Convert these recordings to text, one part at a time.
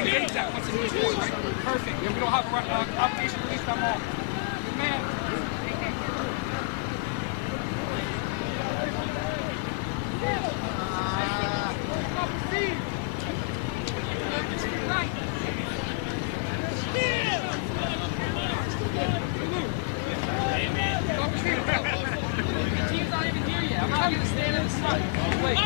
engage that once it moves forward, right? Perfect. And we don't have a obligation to release that ball. Good man. Team's not even here yet. I'm not going to stand in the sun. Wait.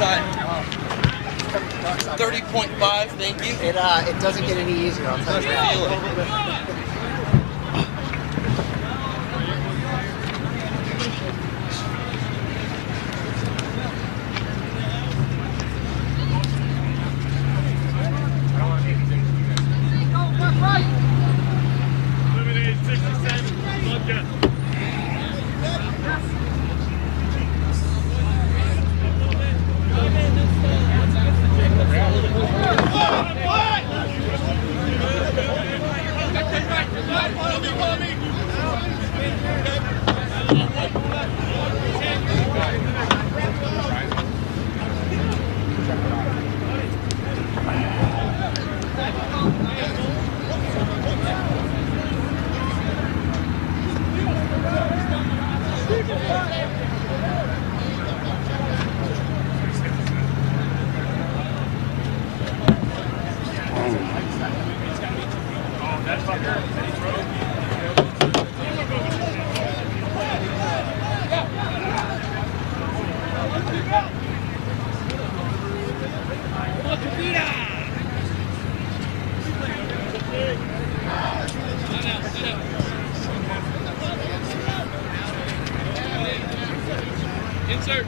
side. 30.5, thank you. It doesn't get any easier, I'll tell you that. Insert.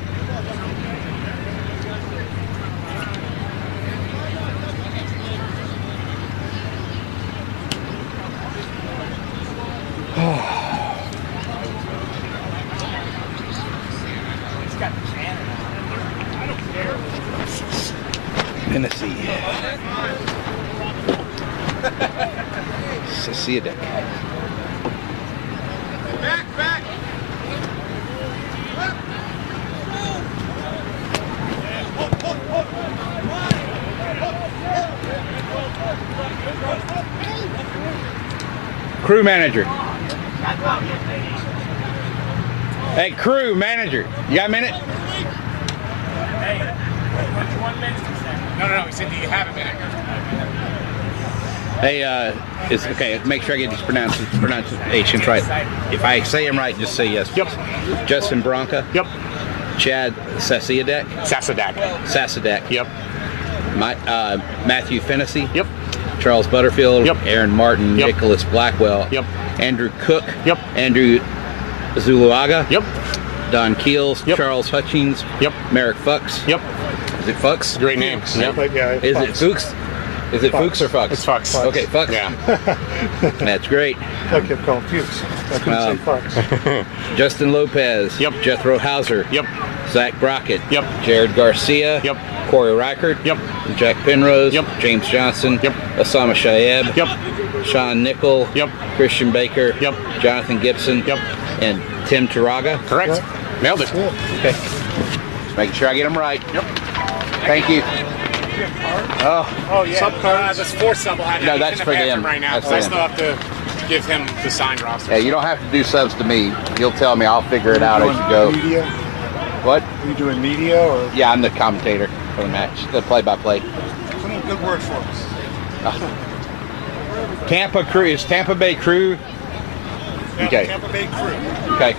Tennessee. Cecidic. Back. Crew manager. Hey, crew manager. You got a minute? Hey, 1 minute. No. He said, do you have a minute? Hey, it's okay. Make sure I get these pronunciations right. If I say them right, just say yes. Yep. Justin Bronca. Yep. Chad Sasadek. Sasadek. Yep. Matthew Fennessy. Yep. Charles Butterfield. Yep. Aaron Martin. Yep. Nicholas Blackwell. Yep. Andrew Cook. Yep. Andrew Zuluaga. Yep. Don Keels. Yep. Charles Hutchings. Yep. Merrick Fuchs. Yep. Is it Fuchs? Great name. Yep. But yeah, Is it Fuchs? Is it Fuchs or Fuchs? It's Fuchs. Okay, Fuchs. Yeah. That's great. I kept calling Fuchs. I couldn't say Fox. Justin Lopez. Yep. Jethro Hauser. Yep. Zach Brockett. Yep. Jared Garcia. Yep. Corey Reichert. Yep. Jack Penrose. Yep. James Johnson. Yep. Osama Shaeb. Yep. Sean Nickel. Yep. Christian Baker. Yep. Jonathan Gibson. Yep. And Tim Taraga. Correct. Yep. Nailed it. Okay. Just making sure I get them right. Yep. Thank you. Oh yeah. Sub cards. That's 4 sub. I'll have No, he's that's in the for bathroom them. right now. That's So I for still have to give him the signed roster. Yeah, you don't have to do subs to me. You'll tell me. I'll figure it out as you go. Media? What? Are you doing media or Yeah, I'm the commentator for the match. The play-by-play. put in a good word for us? Tampa Crew is Tampa Bay Crew. Okay. Tampa Bay Crew. Okay.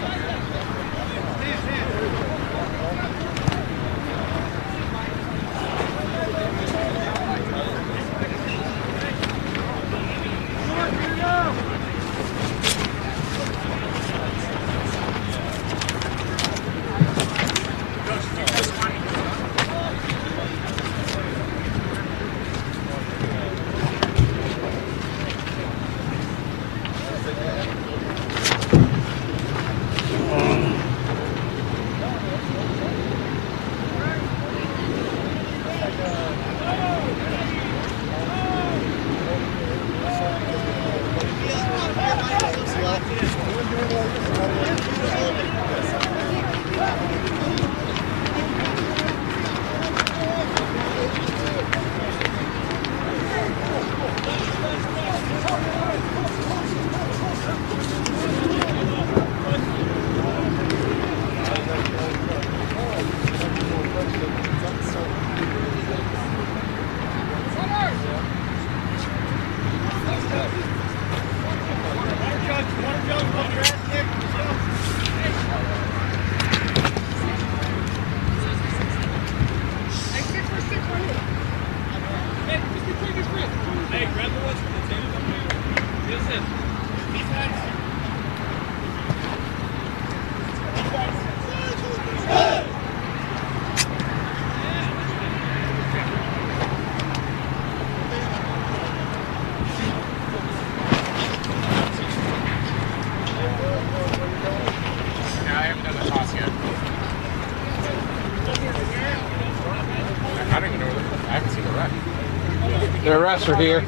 The refs are here.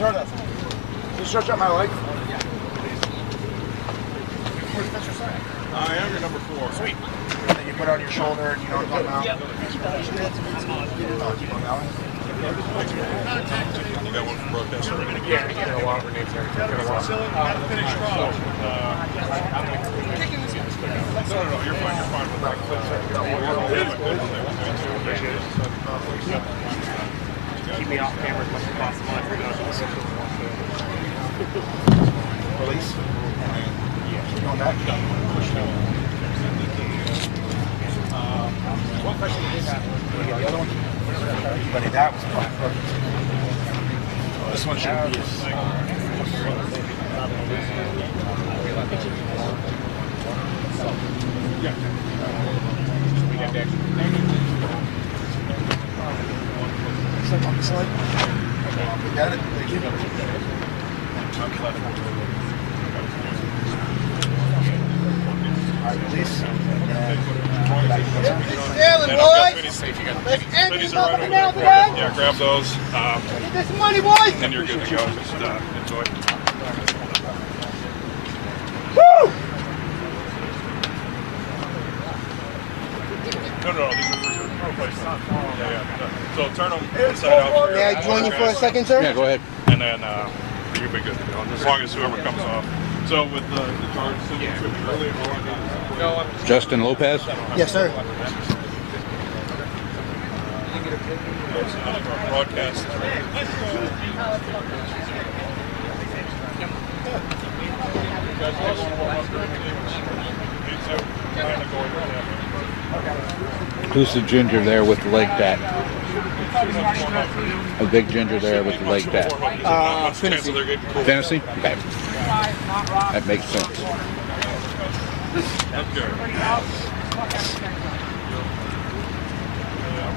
turn up. Can you stretch out my leg? I am your number 4. Sweet. And then you put it on your shoulder and you know what I'm talking about. You got one from broadcast. Yeah, you get a lot of names there. No, you're fine. You're fine with that. Keep me off camera as much as possible. Release. Keep going back. One question you did have. The other one? Buddy, that was perfect. This one should be. Yeah. We got that. On the slide. We got it. Thank you. All right, release. Sailing, boys! Let's end this motherfucker now today! Yeah, grab those. Get this money, boys! And you're good to go. Just enjoy. Woo! No, these are yeah. So turn them inside out. May I join you for a second, sir? Yeah, go ahead. And then you'll be good to go. As long as whoever comes off. So with the charge, earlier, Justin Lopez. Yes, sir. broadcast. Who's the ginger there with the leg tat? A big ginger there with the leg tat. Tennessee? Okay. That makes sense.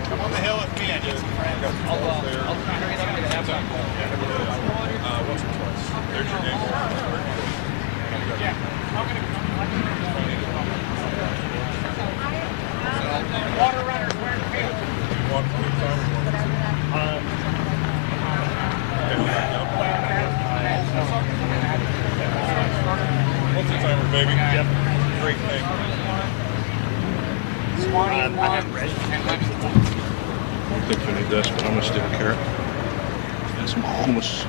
Come on the hill with me, I need some friends. Once or twice. There's your name. Water runners wearing pants. What's the timer, baby? Yep. Great thing. I think we need this, but I'm gonna stick a carrot. And some hummus.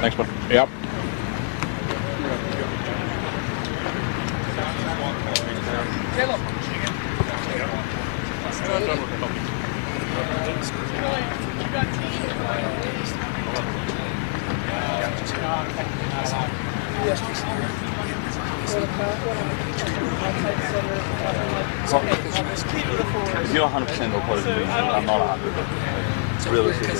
Thanks, bud. Yep. If you're 100%, they'll put it in. I'm not 100. It's realistic.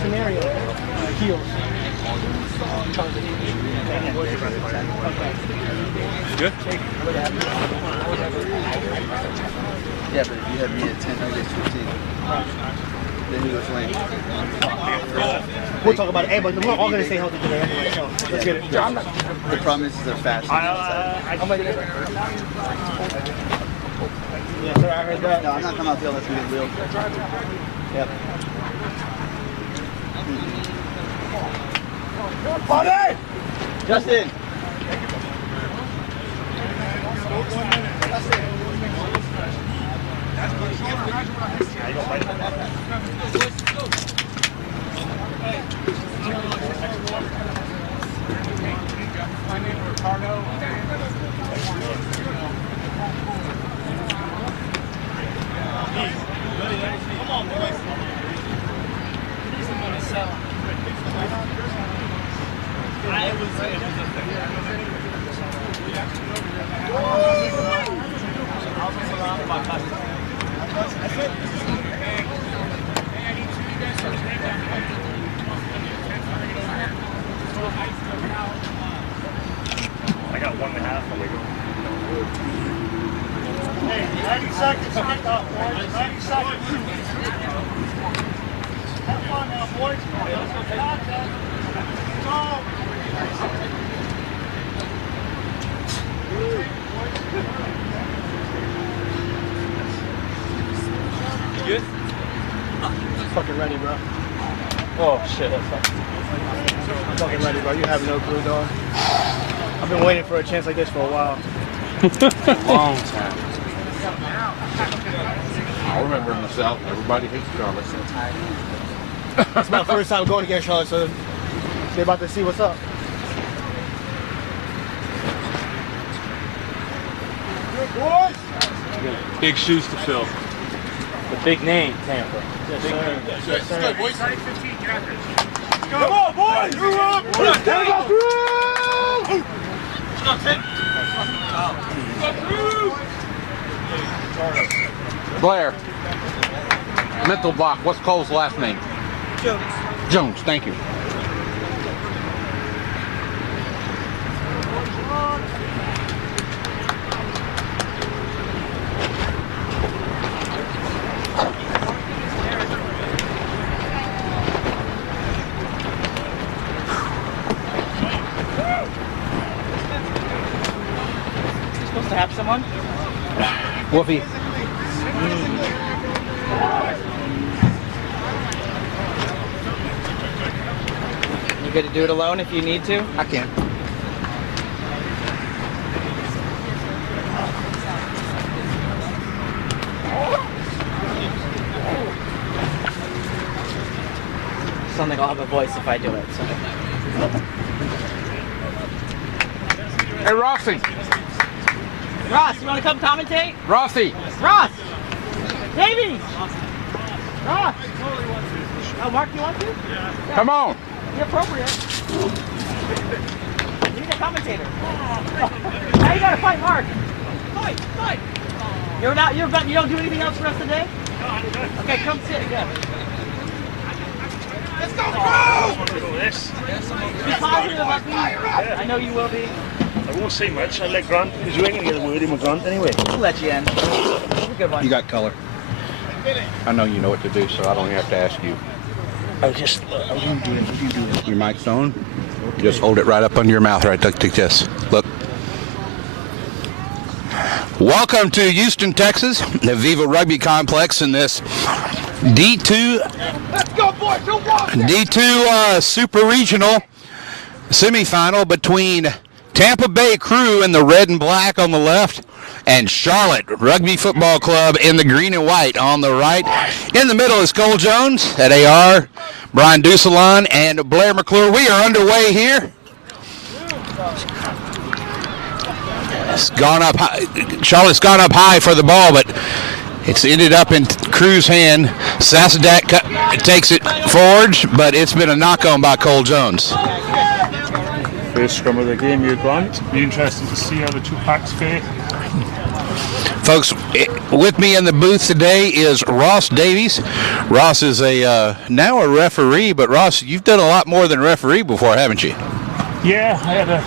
Scenario. Heels. Good? Yeah, but if you had me at 10, I get 15. Then you was lame. We'll talk about it. Hey, but we're all going to stay healthy today anyway, so let's get it. The problem is they're fast. Yes, sir, I heard that. No, I'm not coming out there unless we get real. Yep. Buddy! Justin! My name is Ricardo. Come on, boys. I got 1.5 when we go. Hey, 90 seconds. Get up, boys. 90 seconds. Have fun now, boys. Let's go. Good? Fucking ready, bro. Oh shit, that's fucking. I'm fucking ready, bro. You have no clue, dog. I've been waiting for a chance like this for a while. Long time. I remember in the South, everybody hates Charlotte. It's my first time going against Charlotte, so they're about to see what's up. Big shoes to fill. The big name, Tampa. Yes, sir. Yes, sir. Let's go, boys. Come on, boys! You're up! Blair. Mental block. What's Cole's last name? Jones. Jones, thank you. You supposed to have someone? Wolfie. You good to do it alone if you need to? I can. Something I'll have a voice if I do it. So. Hey, Rossi. Ross, you want to come commentate? Rossi. Ross! Davies! Ross! Oh, Mark, you want to? Yeah. Come on. Be appropriate. You need a commentator. Now you gotta fight Mark. Fight! Fight! You don't do anything else the rest of the day? Okay, come sit again. Let's go, Be positive about me. I know you will be. I won't say much. I let Grant, because you ain't gonna get a word in with Grant anyway. We'll let you in. It's a good one. You got color. I know you know what to do, so I don't have to ask you. I was just, I was gonna do it. What do you do? Your mic's on. Just hold it right up under your mouth, right like this. Look. Welcome to Houston, Texas, the Viva Rugby Complex in this D2 Super Regional semifinal between Tampa Bay Crew in the red and black on the left and Charlotte Rugby Football Club in the green and white on the right. In the middle is Cole Jones at AR, Brian Dusalon, and Blair McClure. We are underway here. It's gone up high. Charlotte's gone up high for the ball, but it's ended up in Crew's hand. Sassadak takes it forward, but it's been a knock-on by Cole Jones. First scrum of the game here, Grant. Be interesting to see how the two packs fare. Folks, with me in the booth today is Ross Davies. Ross is now a referee, but Ross, you've done a lot more than referee before, haven't you? Yeah, I had a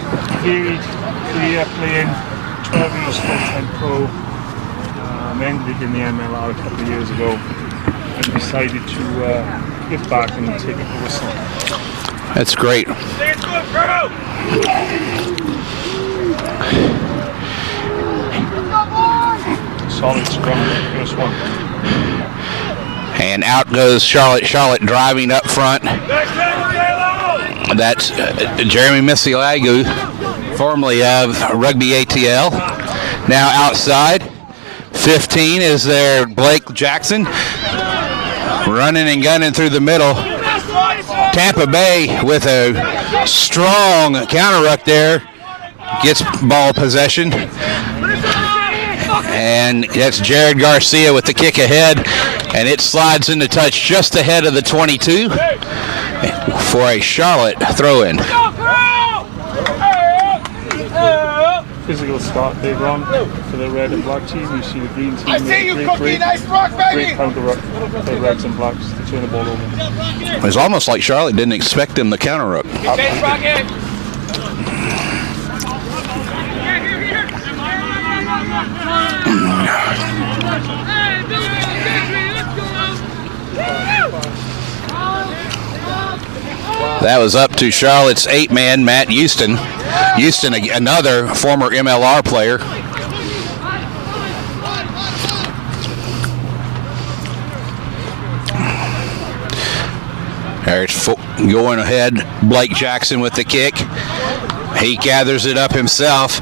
varied career playing 12 years full-time pro. Ended it in the MLR a couple of years ago and decided to give back and take up the whistle. That's great. Solid scrum, first one. And out goes Charlotte. Charlotte driving up front. That's Jeremy Misilagu, formerly of Rugby ATL. Now outside. 15 is there Blake Jackson. Running and gunning through the middle. Tampa Bay with a strong counter ruck there. Gets ball possession. And that's Jared Garcia with the kick ahead. And it slides into touch just ahead of the 22 for a Charlotte throw-in. Physical start there, Ron, for the red and black team. You see the green team. I see you, Cookie. Nice rock, baby. Great counter ruck for the reds and blacks to turn the ball over. It was almost like Charlotte didn't expect them to counter ruck. Chase Rocket. That was up to Charlotte's 8-man, Matt Houston. Houston, another former MLR player. There's going ahead, Blake Jackson with the kick. He gathers it up himself.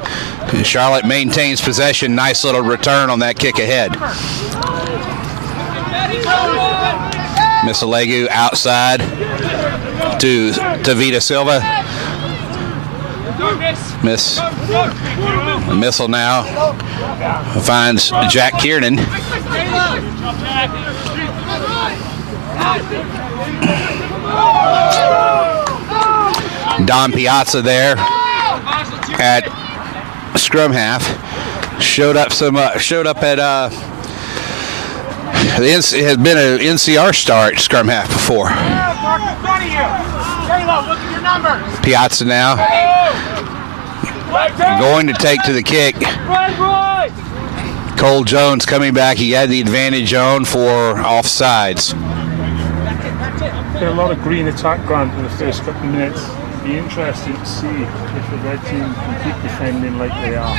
Charlotte maintains possession. Nice little return on that kick ahead. Missalegu outside to Tavita Silva. Missile now finds Jack Kiernan. Don Piazza there at scrum half showed up at it has been an NCR star at scrum half before. Piazza now going to take to the kick. Cole Jones coming back. He had the advantage on for offsides. A lot of green attack, Grant, in the first couple of minutes. Be interesting to see if the red team can keep defending like they are.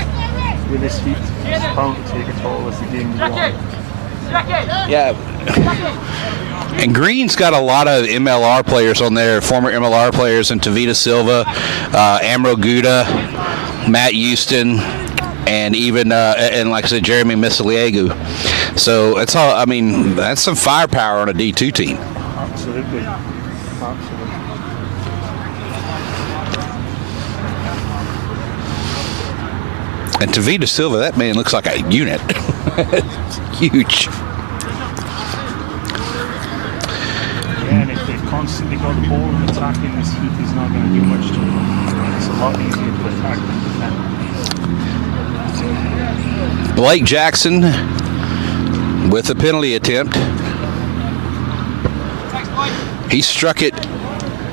With this heat, it's bound to take a toll as the game goes on. Yeah. And Green's got a lot of MLR players on there, former MLR players, and Tavita Silva, Amro Guda, Matt Houston, and even and like I said, Jeremy Misaliegu. So it's all. I mean, that's some firepower on a D2 team. Absolutely. And Tavita Silva, that man looks like a unit. Huge. And if they've constantly got the ball and attacking, this heat is not going to do much to them. It's a lot easier to attack than defend. Blake Jackson with a penalty attempt. He struck it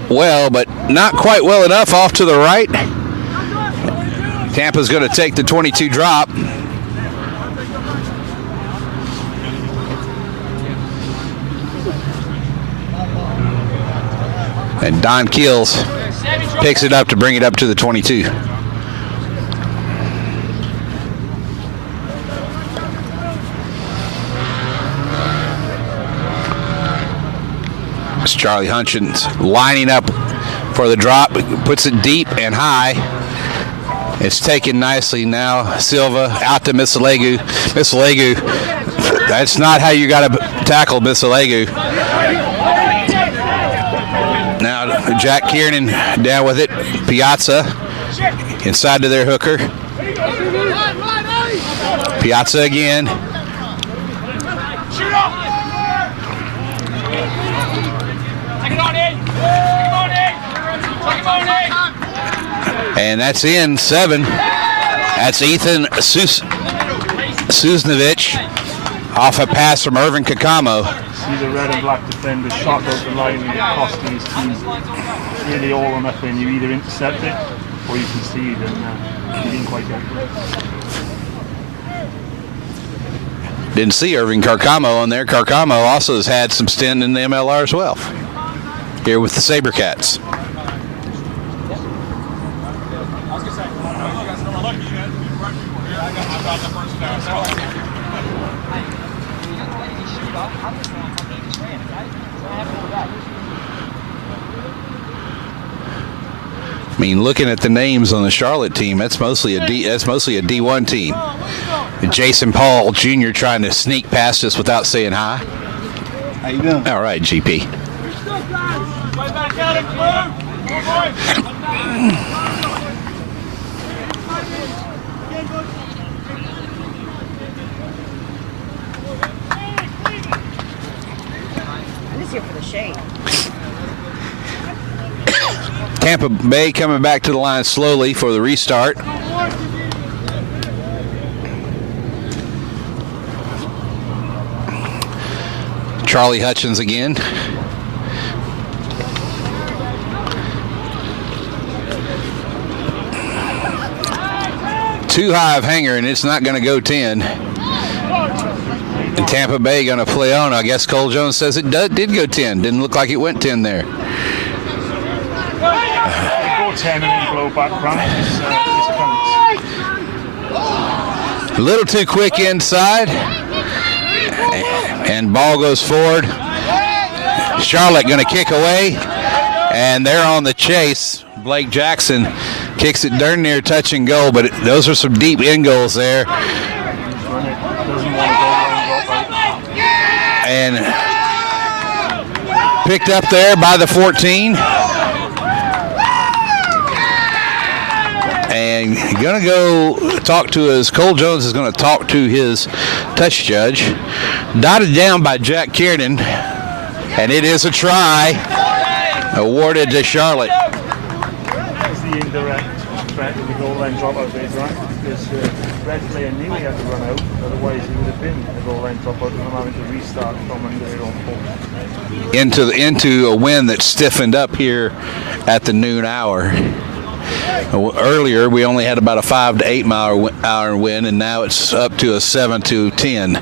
well, but not quite well enough off to the right. Tampa's going to take the 22 drop. And Don Keels picks it up to bring it up to the 22. It's Charlie Hutchins lining up for the drop, puts it deep and high. It's taken nicely now. Silva out to Missalegu. Missalegu, that's not how you got to tackle Missalegu. Now Jack Kiernan down with it. Piazza inside to their hooker. Piazza again. And that's in 7. That's Ethan Susnovich off a pass from Irvin Kakamo. See the red and black defender shot out the line and cost these teams. It's really all or nothing. You either intercept it or you concede, and you didn't quite get it. Didn't see Irvin Kakamo on there. Kakamo also has had some stint in the MLR as well. Here with the Sabercats. I mean, looking at the names on the Charlotte team, that's mostly a D1 team. And Jason Paul Jr. trying to sneak past us without saying hi. How you doing? All right, GP. I'm just here for the shade. Tampa Bay coming back to the line slowly for the restart. Charlie Hutchins again. Too high of hanger, and it's not going to go 10. And Tampa Bay going to play on. I guess Cole Jones says it did go 10. Didn't look like it went 10 there. 10 and Anglo background is counts. A little too quick inside, and ball goes forward. Charlotte going to kick away, and they're on the chase. Blake Jackson kicks it darn near touch and goal, but those are some deep in goals there. And picked up there by the 14. And going to go talk to his, Cole Jones is going to talk to his touch judge. Dotted down by Jack Kiernan. And it is a try awarded to Charlotte. It's the indirect threat of the goal line dropout there, right? Because red player knew he had to run out, otherwise he would have been a goal line dropout and having to restart from under their own post. Into a wind that stiffened up here at the noon hour. Earlier we only had about a 5 to 8 mile hour wind, and now it's up to a 7 to 10.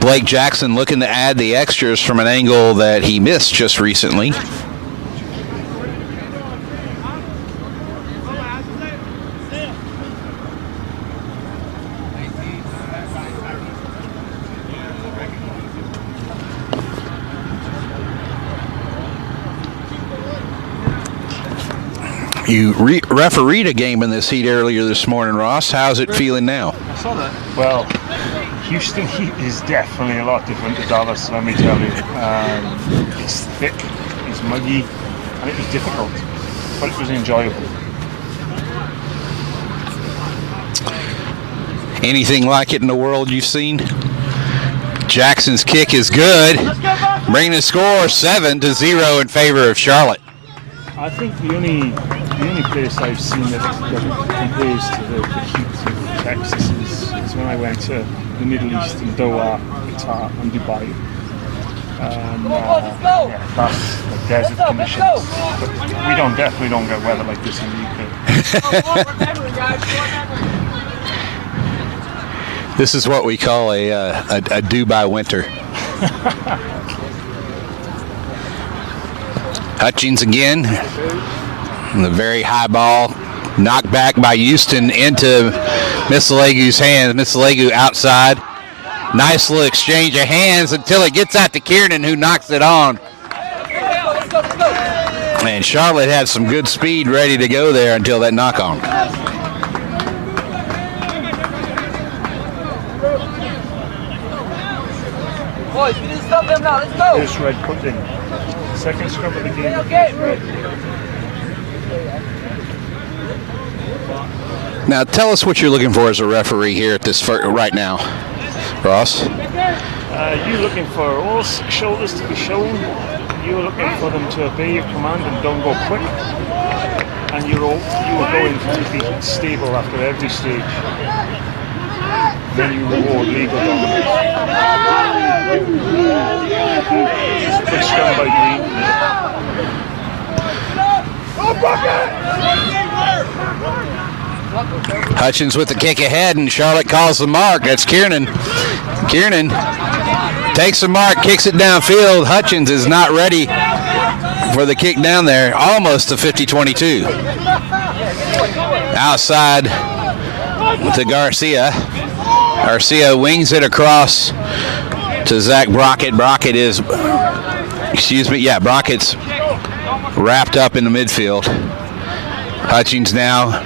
Blake Jackson looking to add the extras from an angle that he missed just recently. You refereed a game in this heat earlier this morning, Ross. How's it feeling now? I saw that. Well, Houston heat is definitely a lot different to Dallas, let me tell you. It's thick, it's muggy, and it was difficult, but it was enjoyable. Anything like it in the world you've seen? Jackson's kick is good, bringing the score 7-0 in favor of Charlotte. I think the only place I've seen that compares to the heat of Texas is when I went to the Middle East in Doha, Qatar, and Dubai. Yeah, that's the desert conditions. But we definitely don't get weather like this in the UK. This is what we call a Dubai winter. Hutchins again. The very high ball. Knocked back by Houston into Mislegu's hands. Mislegu outside. Nice little exchange of hands until it gets out to Kiernan, who knocks it on. And Charlotte had some good speed ready to go there until that knock on. Boys, we didn't stop them now. Let's go. First red put in. Second scrub of the game. Now tell us what you're looking for as a referee here at this right now, Ross. You're looking for all 6 shoulders to be shown. You're looking for them to obey your command and don't go quick. And you will go into the stable after every stage. Then you reward legal dominance. Quick scrum by Green. Hutchins with the kick ahead, and Charlotte calls the mark. That's Kiernan. Kiernan takes the mark, kicks it downfield. Hutchins is not ready for the kick down there. Almost to 50-22. Outside to Garcia. Garcia wings it across to Zach Brockett. Brockett is, Brockett's wrapped up in the midfield. Hutchins now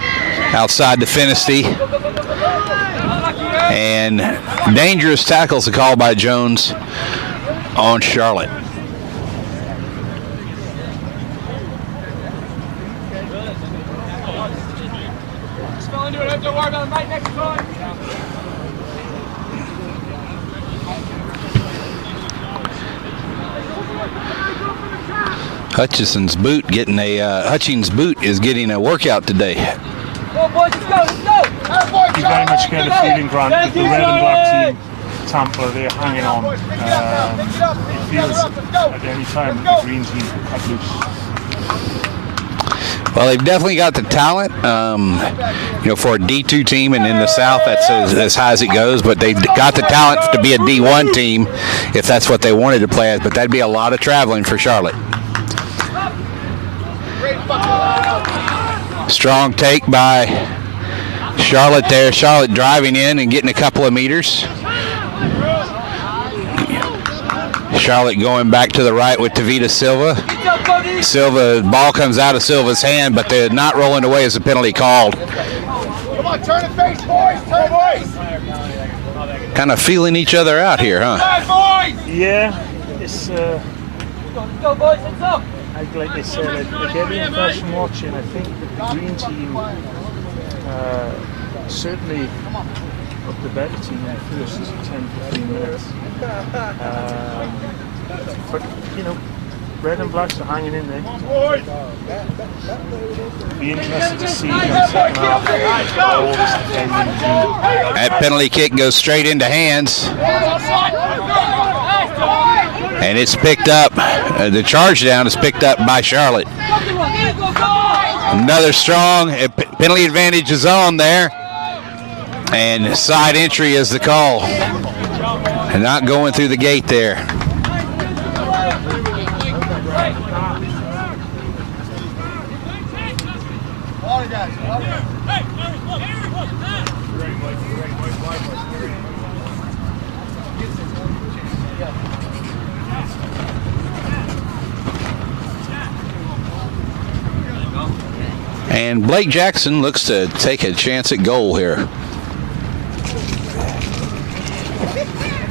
outside the Finesty. And dangerous tackles a call by Jones on Charlotte. Hutchinson's boot getting Hutchins' boot is getting a workout today. Go, boys, let's go, let's go. You very much get a feeling, Grant, that the red and black team, Tampa, they're hanging on. It feels at any time that the green team cut loose. Well, they've definitely got the talent, for a D2 team, and in the South, that's as high as it goes. But they've got the talent to be a D1 team, if that's what they wanted to play as. But that'd be a lot of traveling for Charlotte. Strong take by Charlotte there. Charlotte driving in and getting a couple of meters. Charlotte going back to the right with Tavita Silva. Silva, ball comes out of Silva's hand, but they're not rolling away as a penalty called. Come on, turn and face, boys. Turn and face. Kind of feeling each other out here, huh? Yeah, it's Go, boys, let's go. like I said, I get the impression watching. I think that the green team certainly up the better team in the first 10-15 minutes. But you know, red and blacks are hanging in there. Be interested to see in the second half all this defending team. That penalty kick goes straight into hands. And it's picked up. The charge down is picked up by Charlotte. Another strong penalty advantage is on there. And side entry is the call. And not going through the gate there. And Blake Jackson looks to take a chance at goal here.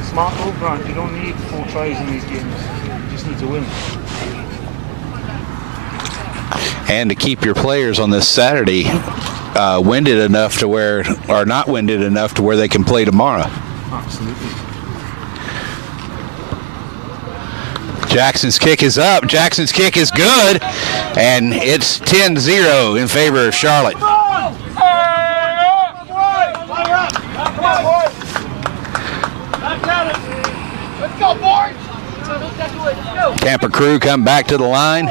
Smart move, Grant. You don't need 4 tries in these games. You just need to win. And to keep your players on this Saturday winded enough to where, or not winded enough to where they can play tomorrow. Absolutely. Jackson's kick is up. Jackson's kick is good. And it's 10-0 in favor of Charlotte. Let's go, boys. Tampa crew come back to the line.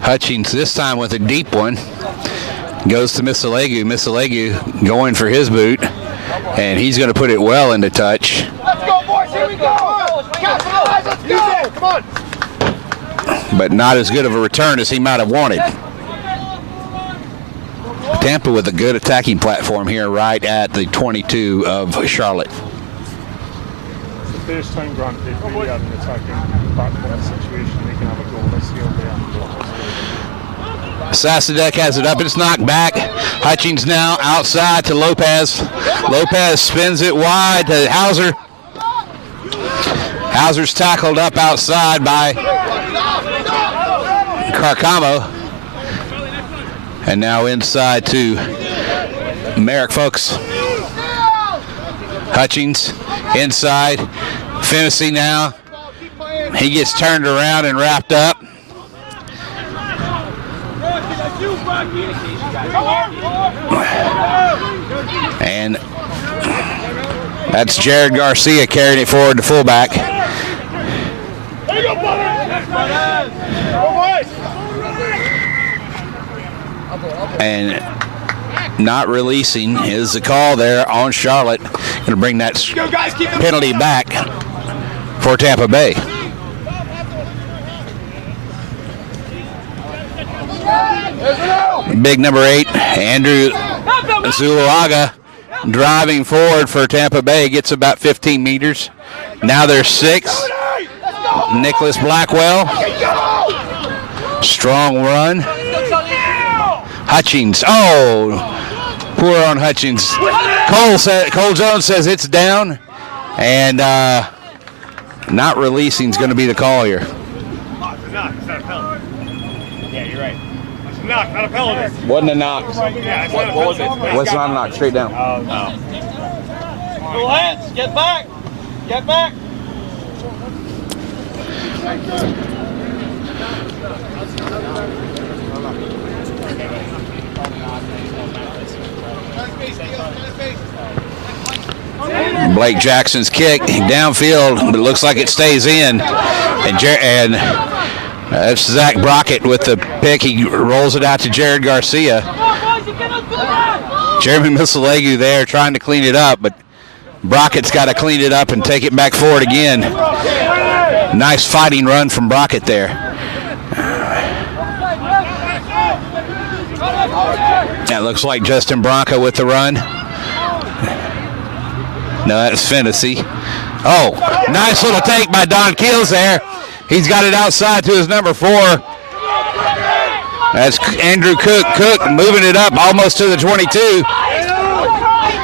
Hutchings this time with a deep one. Goes to Misalegu. Misalegu going for his boot. And he's going to put it well into touch. Let's go, boys. Here we go. Capitalize. Let's go. Come on. But not as good of a return as he might have wanted. Tampa with a good attacking platform here right at the 22 of Charlotte. It's the first time, Grant, they've really had an attacking platform situation. They can have a goal. Let's see how they have. Sassadek has it up. It's knocked back. Hutchings now outside to Lopez. Lopez spins it wide to Hauser. Hauser's tackled up outside by Carcamo. And now inside to Merrick Folks. Hutchings inside. Fennessy now. He gets turned around and wrapped up. And that's Jared Garcia carrying it forward to fullback. And not releasing is the call there on Charlotte. Going to bring that penalty back for Tampa Bay. Big number 8, Andrew Zuluaga, driving forward for Tampa Bay, gets about 15 meters. Now there's 6. Nicholas Blackwell. Strong run. Hutchings. Oh, poor on Hutchings. Cole Jones says it's down. And not releasing is going to be the call here. Knock, not a penalty. Wasn't a knock. Yeah, what was it? What's not a knock? Straight down. Go Lance, get back. Get back. Blake Jackson's kick downfield, but it looks like it stays in. And that's Zach Brockett with the pick. He rolls it out to Jared Garcia. Jeremy Missalegu there trying to clean it up, but Brockett's got to clean it up and take it back forward again. Nice fighting run from Brockett there. That looks like Justin Bronco with the run. No, that's Fennessy. Oh, nice little take by Don Keels there. He's got it outside to his number 4. That's Andrew Cook. Cook moving it up almost to the 22.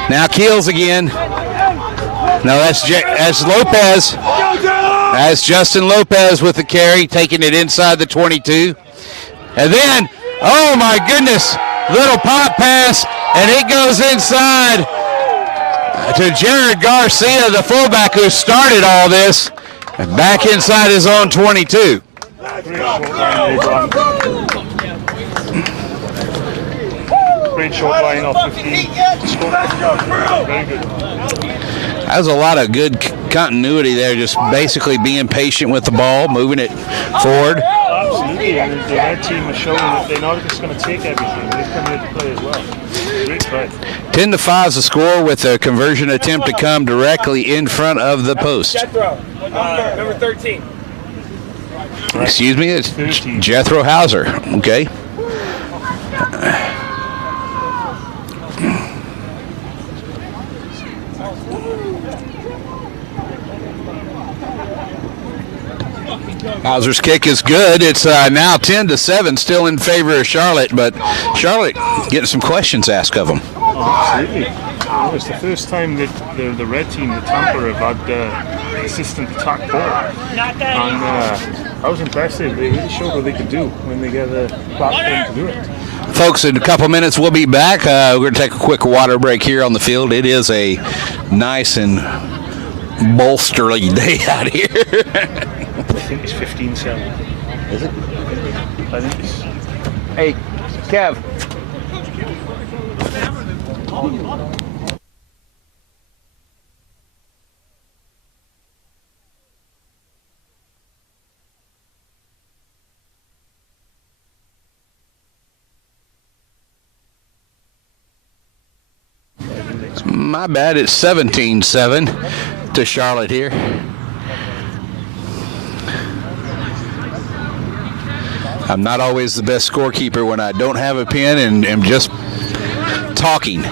Now Keels again. No, that's Lopez. That's Justin Lopez with the carry, taking it inside the 22. And then, oh my goodness, little pop pass, and it goes inside to Jared Garcia, the fullback who started all this, and back inside his own 22. Great short line off 15. Very good. That was a lot of good continuity there, just basically being patient with the ball, moving it forward. Absolutely, and the red team is showing that they're not just going to take everything, they come here to play as well. Great play. 10-5 is the score with a conversion attempt to come directly in front of the post. Number 13. Excuse me, it's Jethro Hauser. Okay. Hauser's kick is good. It's now 10-7, still in favor of Charlotte, but Charlotte getting some questions asked of them. Oh, absolutely. Well, it's the first time that the red team, the Tampa, have had consistent attack ball. And I was impressed. They really showed what they could do when they get a platform to do it. Folks, in a couple minutes we'll be back. We're going to take a quick water break here on the field. It is a nice and bolsterly day out here. I think it's 15-7. Is it? I think it's... Hey, Kev. My bad, it's 17-7 to Charlotte here. I'm not always the best scorekeeper when I don't have a pen and am just talking.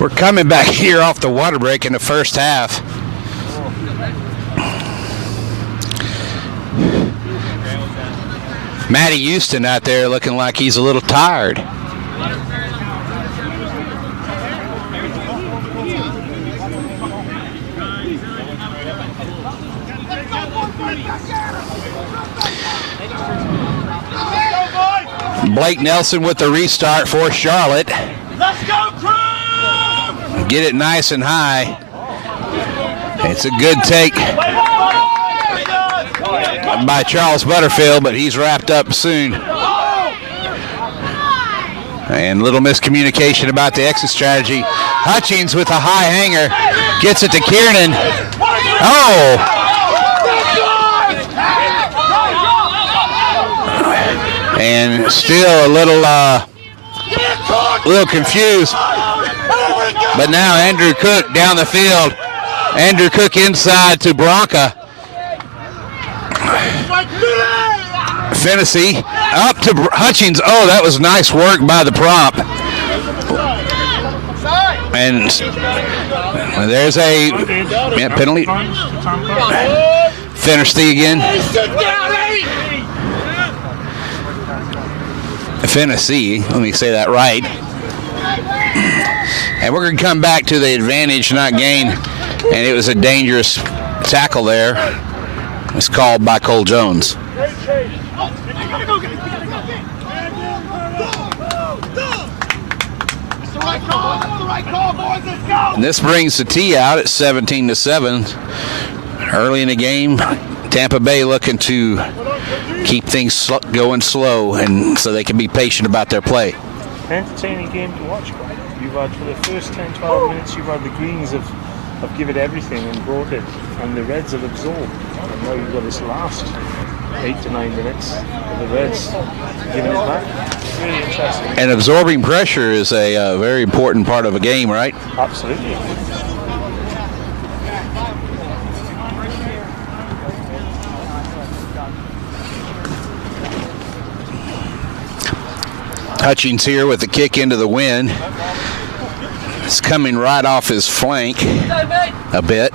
We're coming back here off the water break in the first half. Matty Houston out there looking like he's a little tired. Blake Nelson with the restart for Charlotte. Let's go, crew! Get it nice and high. It's a good take by Charles Butterfield, but he's wrapped up soon. And little miscommunication about the exit strategy. Hutchings with a high hanger gets it to Kiernan. Oh! And still a little confused. But now Andrew Cook down the field. Andrew Cook inside to Bronca. Fennessy up to Hutchings. Oh, that was nice work by the prop. And there's a penalty. Fennessy again. Fennessy, let me say that right. And we're going to come back to the advantage, not gain. And it was a dangerous tackle there. It's called by Cole Jones. And this brings the tee out at 17-7. Early in the game, Tampa Bay looking to keep things going slow, and so they can be patient about their play. Entertaining game to watch. You've had, for the first 10-12 minutes, you've had the Greens have given everything and brought it, and the Reds have absorbed. And now you've got this last 8 to 9 minutes of the Reds giving it back. It's really interesting. And absorbing pressure is a very important part of a game, right? Absolutely. Hutchings here with the kick into the wind. It's coming right off his flank a bit.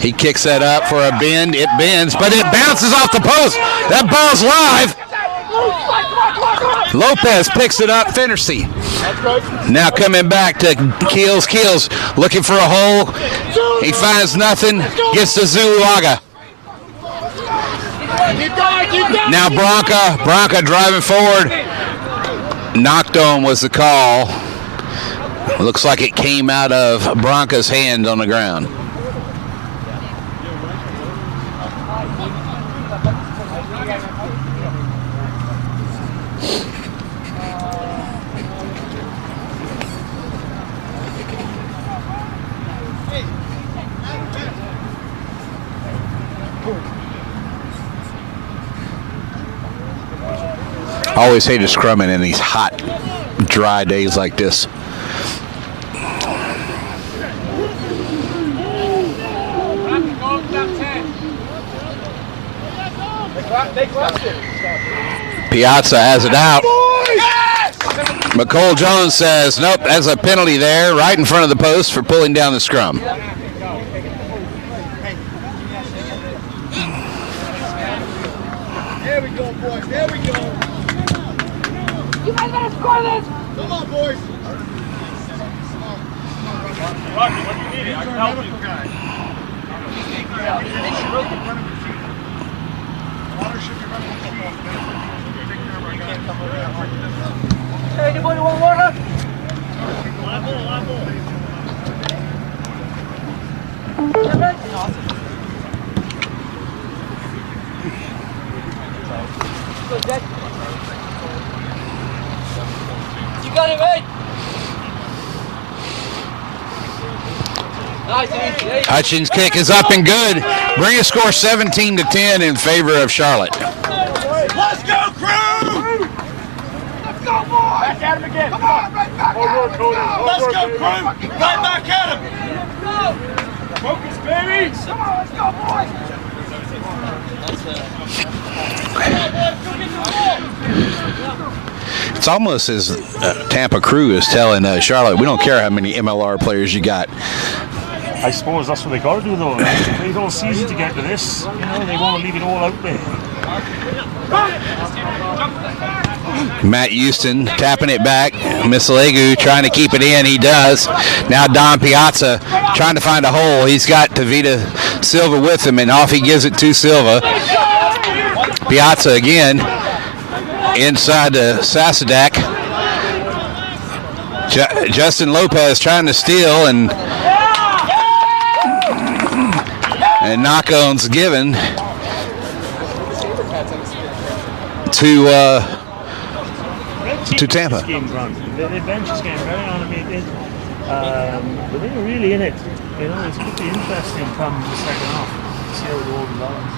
He kicks that up for a bend. It bends, but it bounces off the post. That ball's live. Lopez picks it up. Finnersey now coming back to Keels. Keels looking for a hole. He finds nothing. Gets to Zuluaga. Now Bronca driving forward. Knocked on was the call. Looks like it came out of Bronca's hand on the ground. I always hated scrumming in these hot, dry days like this. Piazza has it out. McCole Jones says, nope, that's a penalty there, right in front of the post for pulling down the scrum. There we go, boys. There we go. You guys better score this! Come on, boys. Rocky, what do you need? I can help you. Water should be running the Hey, anybody want water? You got it, mate. Nice, easy. Hutchins' kick is up and good. Bring a score 17-10 in favor of Charlotte. Let's go, crew! Let's go, boys! Back at him again. Come on, right back at him. Let's go, crew! Right back at him. Focus, baby! Come on, let's go, boys! It's almost as Tampa Crew is telling Charlotte, we don't care how many MLR players you got. I suppose that's what they got to do, though. They played all season to get to this. You know, they want to leave it all out there. Matt Houston tapping it back. Misalegu trying to keep it in. He does. Now Don Piazza trying to find a hole. He's got Tavita Silva with him, and off he gives it to Silva. Piazza again inside to Sasadak. Justin Lopez trying to steal, and knock-on's given to Tampa. Their bench is getting very animated, but they're really in it. You know, it's going to be interesting come the second half. See how it all develops.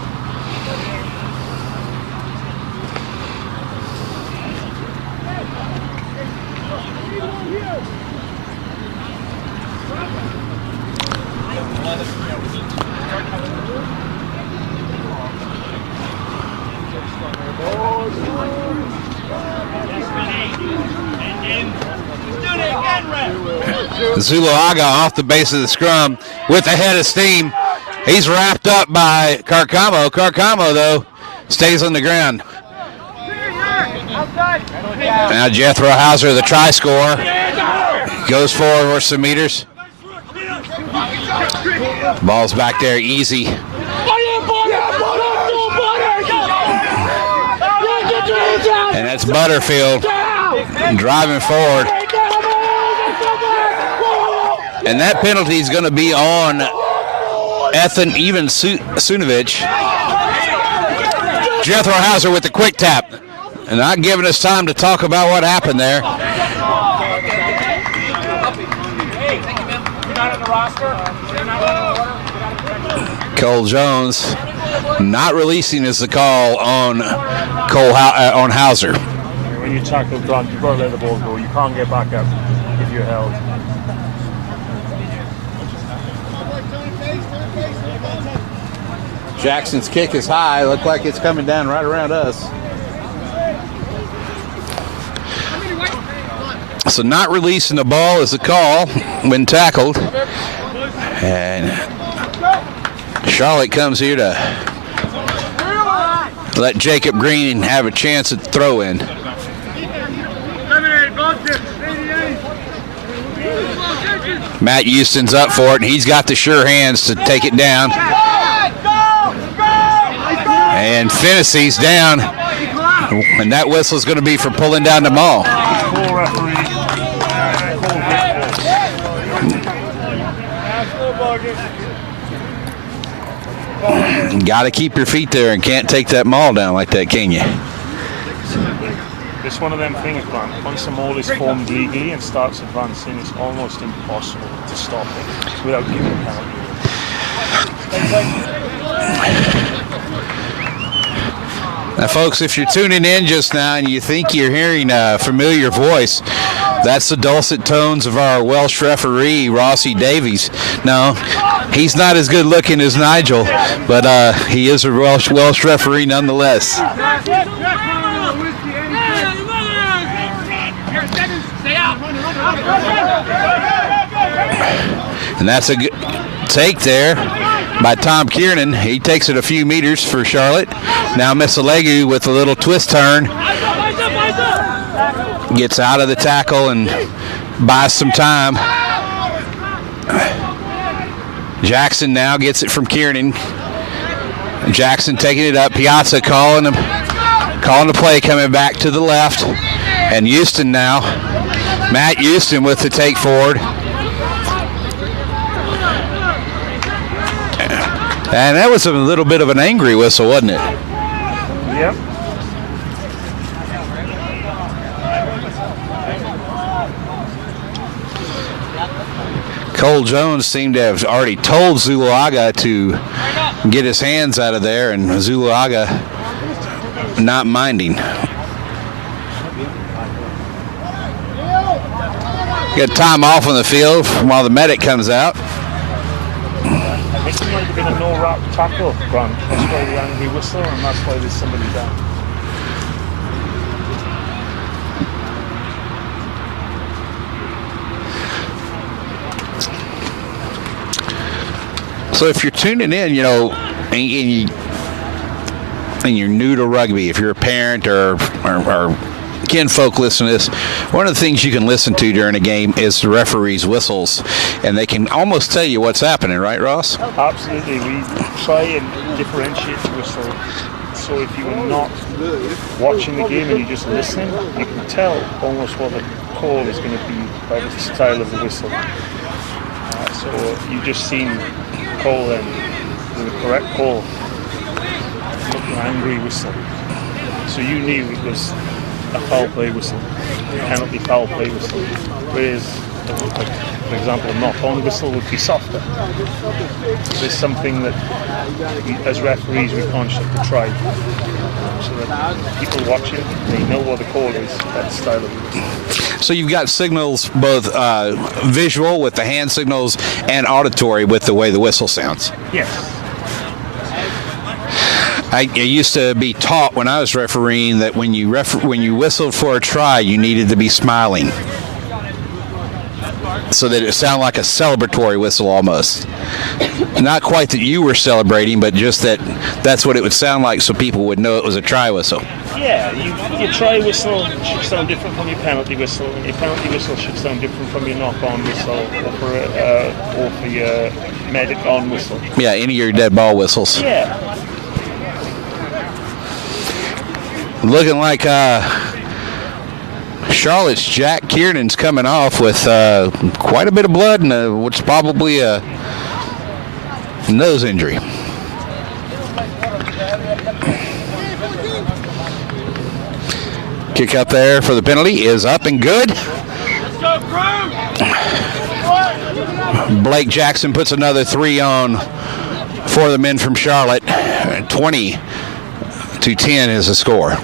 Zuluaga off the base of the scrum with a head of steam. He's wrapped up by Carcamo. Carcamo, though, stays on the ground. Now Jethro Hauser, the try scorer, goes forward for some meters. Ball's back there, easy. And that's Butterfield driving forward. And that penalty is going to be on Ethan Sunovich. Jethro Hauser with the quick tap. And not giving us time to talk about what happened there. Cole Jones not releasing is the call on on Hauser. When you tackle Grant, you've got to let the ball go. You can't get back up if you're held. Jackson's kick is high. Look like it's coming down right around us. So not releasing the ball is the call when tackled. And Charlotte comes here to let Jacob Green have a chance at throw in. Matt Houston's up for it, and he's got the sure hands to take it down. And Fennessy's down, and that whistle's going to be for pulling down the ball. Got to keep your feet there and can't take that maul down like that, can you? It's one of them things, Grant. Once the maul is formed legally and starts advancing, it's almost impossible to stop it without giving a penalty. Now, folks, if you're tuning in just now and you think you're hearing a familiar voice, that's the dulcet tones of our Welsh referee, Rossi Davies. No, he's not as good looking as Nigel, but he is a Welsh referee nonetheless. And that's a good take there by Tom Kiernan. He takes it a few meters for Charlotte. Now Misalegu with a little twist turn. Gets out of the tackle and buys some time. Jackson now gets it from Kiernan. Jackson taking it up. Piazza calling the play, coming back to the left. And Houston now. Matt Houston with the take forward. And that was a little bit of an angry whistle, wasn't it? Yep. Cole Jones seemed to have already told Zuluaga to get his hands out of there, and Zuluaga not minding. Got time off on the field while the medic comes out. I think it might have been a no-wrap tackle, Grant. That's why the angry whistle, and that's why there's somebody down. So if you're tuning in, you know, and you're new to rugby, if you're a parent or kinfolk listening to this, one of the things you can listen to during a game is the referee's whistles, and they can almost tell you what's happening, right, Ross? Absolutely. We try and differentiate the whistle. So if you are not watching the game and you're just listening, you can tell almost what the call is going to be by the style of the whistle. So you've just seen Cole then with the correct call, an angry whistle. So you knew it was a foul play whistle, penalty foul play whistle. Whereas, for example, a knock-on whistle would be softer. There's something that, as referees, we consciously try, so that people watching, they know what the call is, that style of whistle. So you've got signals, both visual with the hand signals and auditory with the way the whistle sounds. Yes. I used to be taught when I was refereeing that when you whistled for a try, you needed to be smiling, so that it sounded like a celebratory whistle almost. Not quite that you were celebrating, but just that that's what it would sound like, so people would know it was a try whistle. Yeah, your try whistle should sound different from your penalty whistle, and your penalty whistle should sound different from your knock-on whistle, or for your medic-on whistle. Yeah, any of your dead ball whistles. Yeah. Looking like Charlotte's Jack Kiernan's coming off with quite a bit of blood and what's probably a nose injury. Kick up there for the penalty is up and good. Blake Jackson puts another 3 on for the men from Charlotte. 20-10 is the score.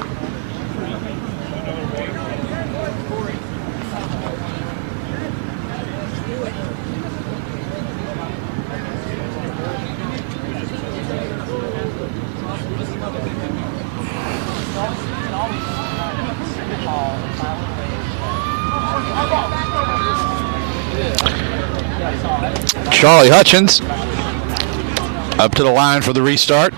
Charlie Hutchins up to the line for the restart.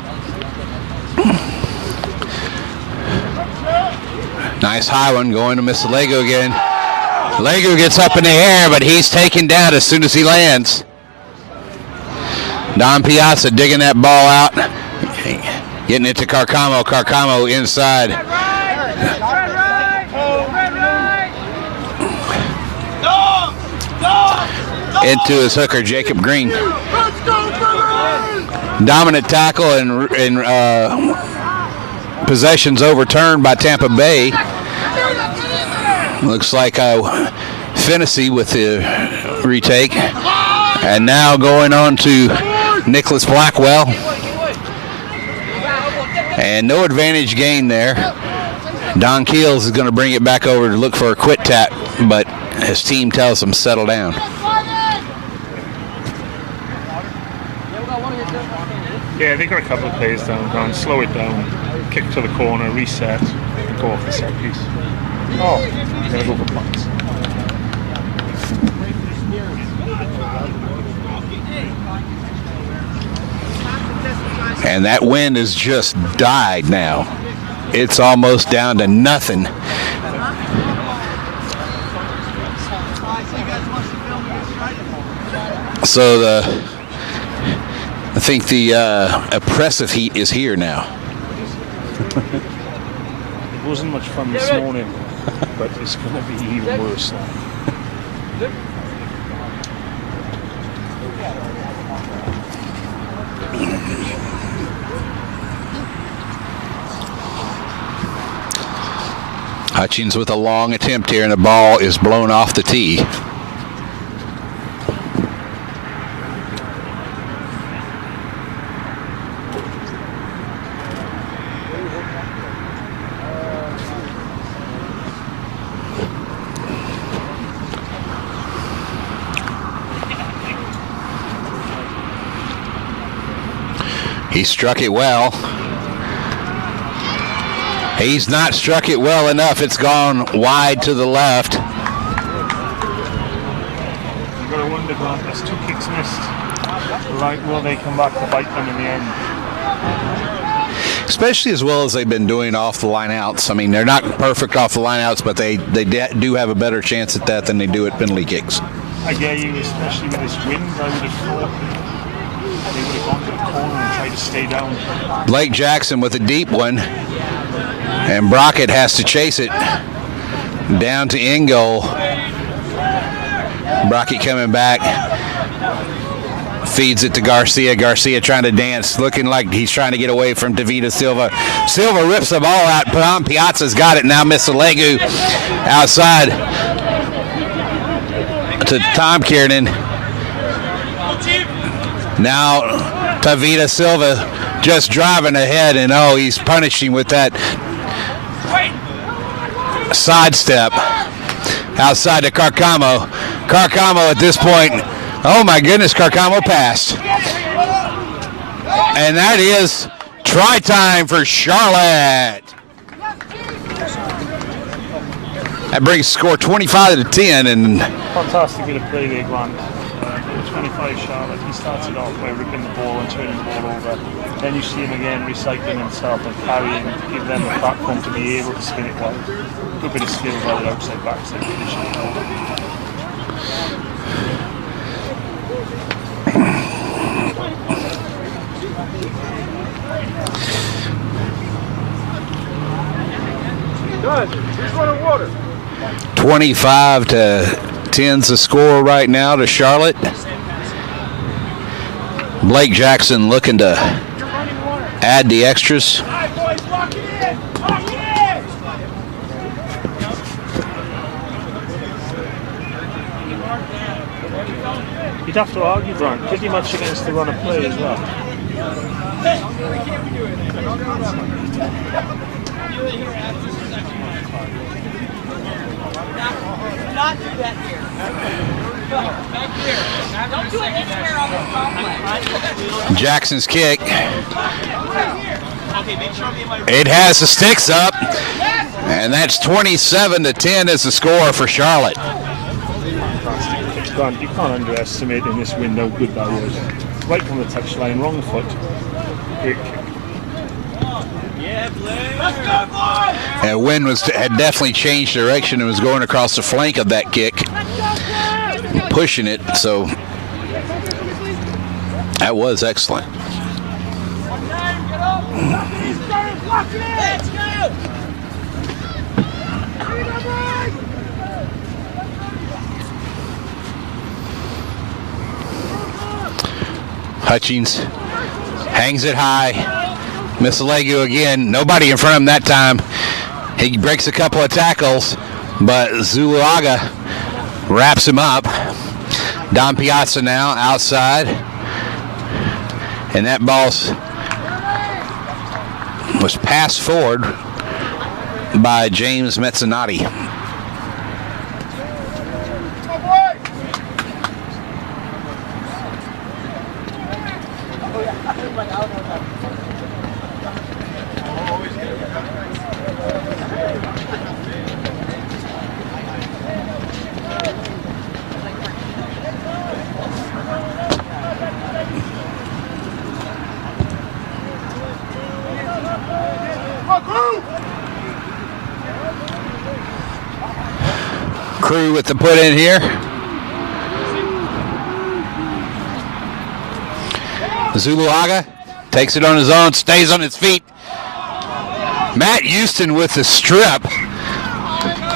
Nice high one going to Mr. Lego again. Lego gets up in the air, but he's taken down as soon as he lands. Don Piazza digging that ball out. Getting it to Carcamo. Carcamo inside. Into his hooker, Jacob Green. Dominant tackle and possessions overturned by Tampa Bay. Looks like Fennessy with the retake. And now going on to Nicholas Blackwell. And no advantage gained there. Don Keels is going to bring it back over to look for a quit tap, but his team tells him settle down. Yeah, they got a couple of plays down, slow it down, kick to the corner, reset, and go off the set piece. Oh, they're going to go for points. And that wind has just died now. It's almost down to nothing. So I think the oppressive heat is here now. It wasn't much fun this morning, but it's going to be even worse now. Hutchins with a long attempt here, and the ball is blown off the tee. He struck it well. He's not struck it well enough. It's gone wide to the left. You've got to wonder, Grant, there's 2 kicks missed. Right, will they come back to bite them in the end? Especially as well as they've been doing off the line outs. I mean, they're not perfect off the line outs, but they do have a better chance at that than they do at penalty kicks. I get you, especially with this wind, I would have thought they would have gone to the corner and tried to stay down. Blake Jackson with a deep one. And Brockett has to chase it down to end goal. Brockett coming back. Feeds it to Garcia. Garcia trying to dance, looking like he's trying to get away from Davida Silva. Silva rips the ball out. Piazza's got it now. Mr. Legu outside to Tom Kiernan. Now Davida Silva just driving ahead, and he's punishing with that sidestep outside to Carcamo. Carcamo at this point, oh my goodness, Carcamo passed. And that is try time for Charlotte. That brings score 25-10. And fantastic bit of play there, Grant. 25 Charlotte, he starts it off by ripping the ball and turning the ball over. Then you see him again recycling himself and carrying to give them the platform to be able to spin it well. Good bit of skill by the outside backside finishing. Guys, who's running water? 25-10's the score right now to Charlotte. Blake Jackson looking to add the extras. You'd have to argue, Brian, pretty much against the run of play as well. Not do that here. Back here. Don't do it anywhere on this complex. Jackson's kick. It has the sticks up, and that's 27-10 is the score for Charlotte. You can't underestimate in this win how good that was. Right from the touchline, wrong foot. Great kick. And Wynn had definitely changed direction and was going across the flank of that kick, pushing it, so that was excellent. Let's go! Hutchings hangs it high. Missalegu again. Nobody in front of him that time. He breaks a couple of tackles, but Zuluaga wraps him up. Don Piazza now outside. And that ball was passed forward by James Mezzanotte. Crew with the put in here. Zuluaga takes it on his own, stays on his feet. Matt Houston with the strip,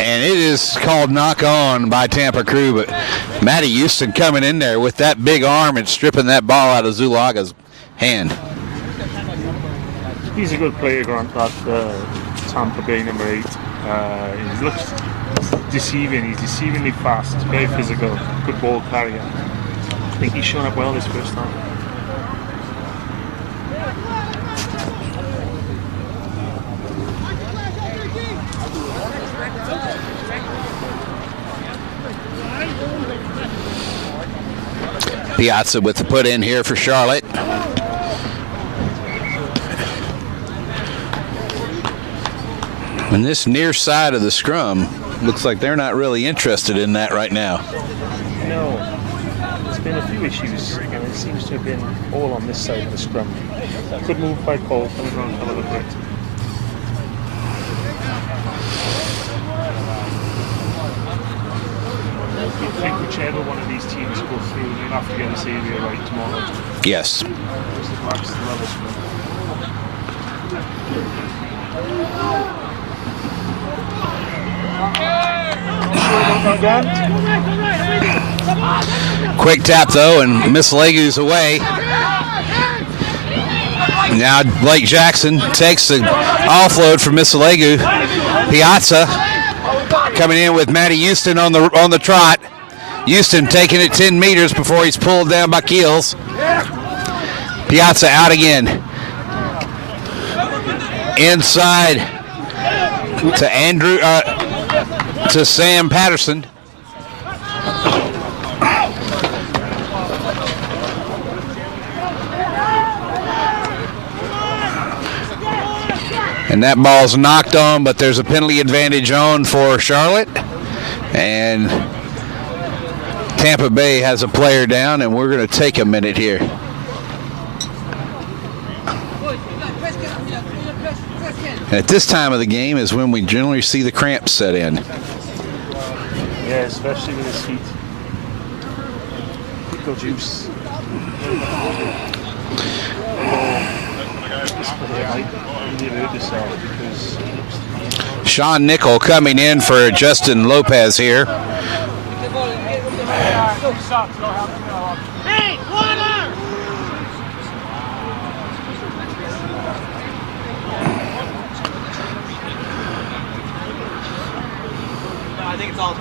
and it is called knock on by Tampa Crew, but Matty Houston coming in there with that big arm and stripping that ball out of Zuluaga's hand. He's a good player, Grant, that Tampa Bay number 8. He looks deceiving. He's deceivingly fast, very physical, good ball carrier. I think he's shown up well this first time. Piazza with the put in here for Charlotte. And this near side of the scrum looks like they're not really interested in that right now. No, there's been a few issues, and it seems to have been all on this side of the scrum. Good move by Cole, coming around, have a look at it. I think whichever one of these teams go through, you'll have to get this area right tomorrow. Yes. Quick tap though, and Mislegu's away. Now Blake Jackson takes the offload from Misselegu. Piazza coming in with Matty Houston on the trot. Houston taking it 10 meters before he's pulled down by Keels. Piazza out again. Inside to to Sam Patterson. And that ball's knocked on, but there's a penalty advantage on for Charlotte. And Tampa Bay has a player down, and we're going to take a minute here. And at this time of the game is when we generally see the cramps set in. Yeah, especially with this heat. Pickle juice. this player might really hurt yourself because Sean Nickel coming in for Justin Lopez here. Hey, water! No, I think it's all.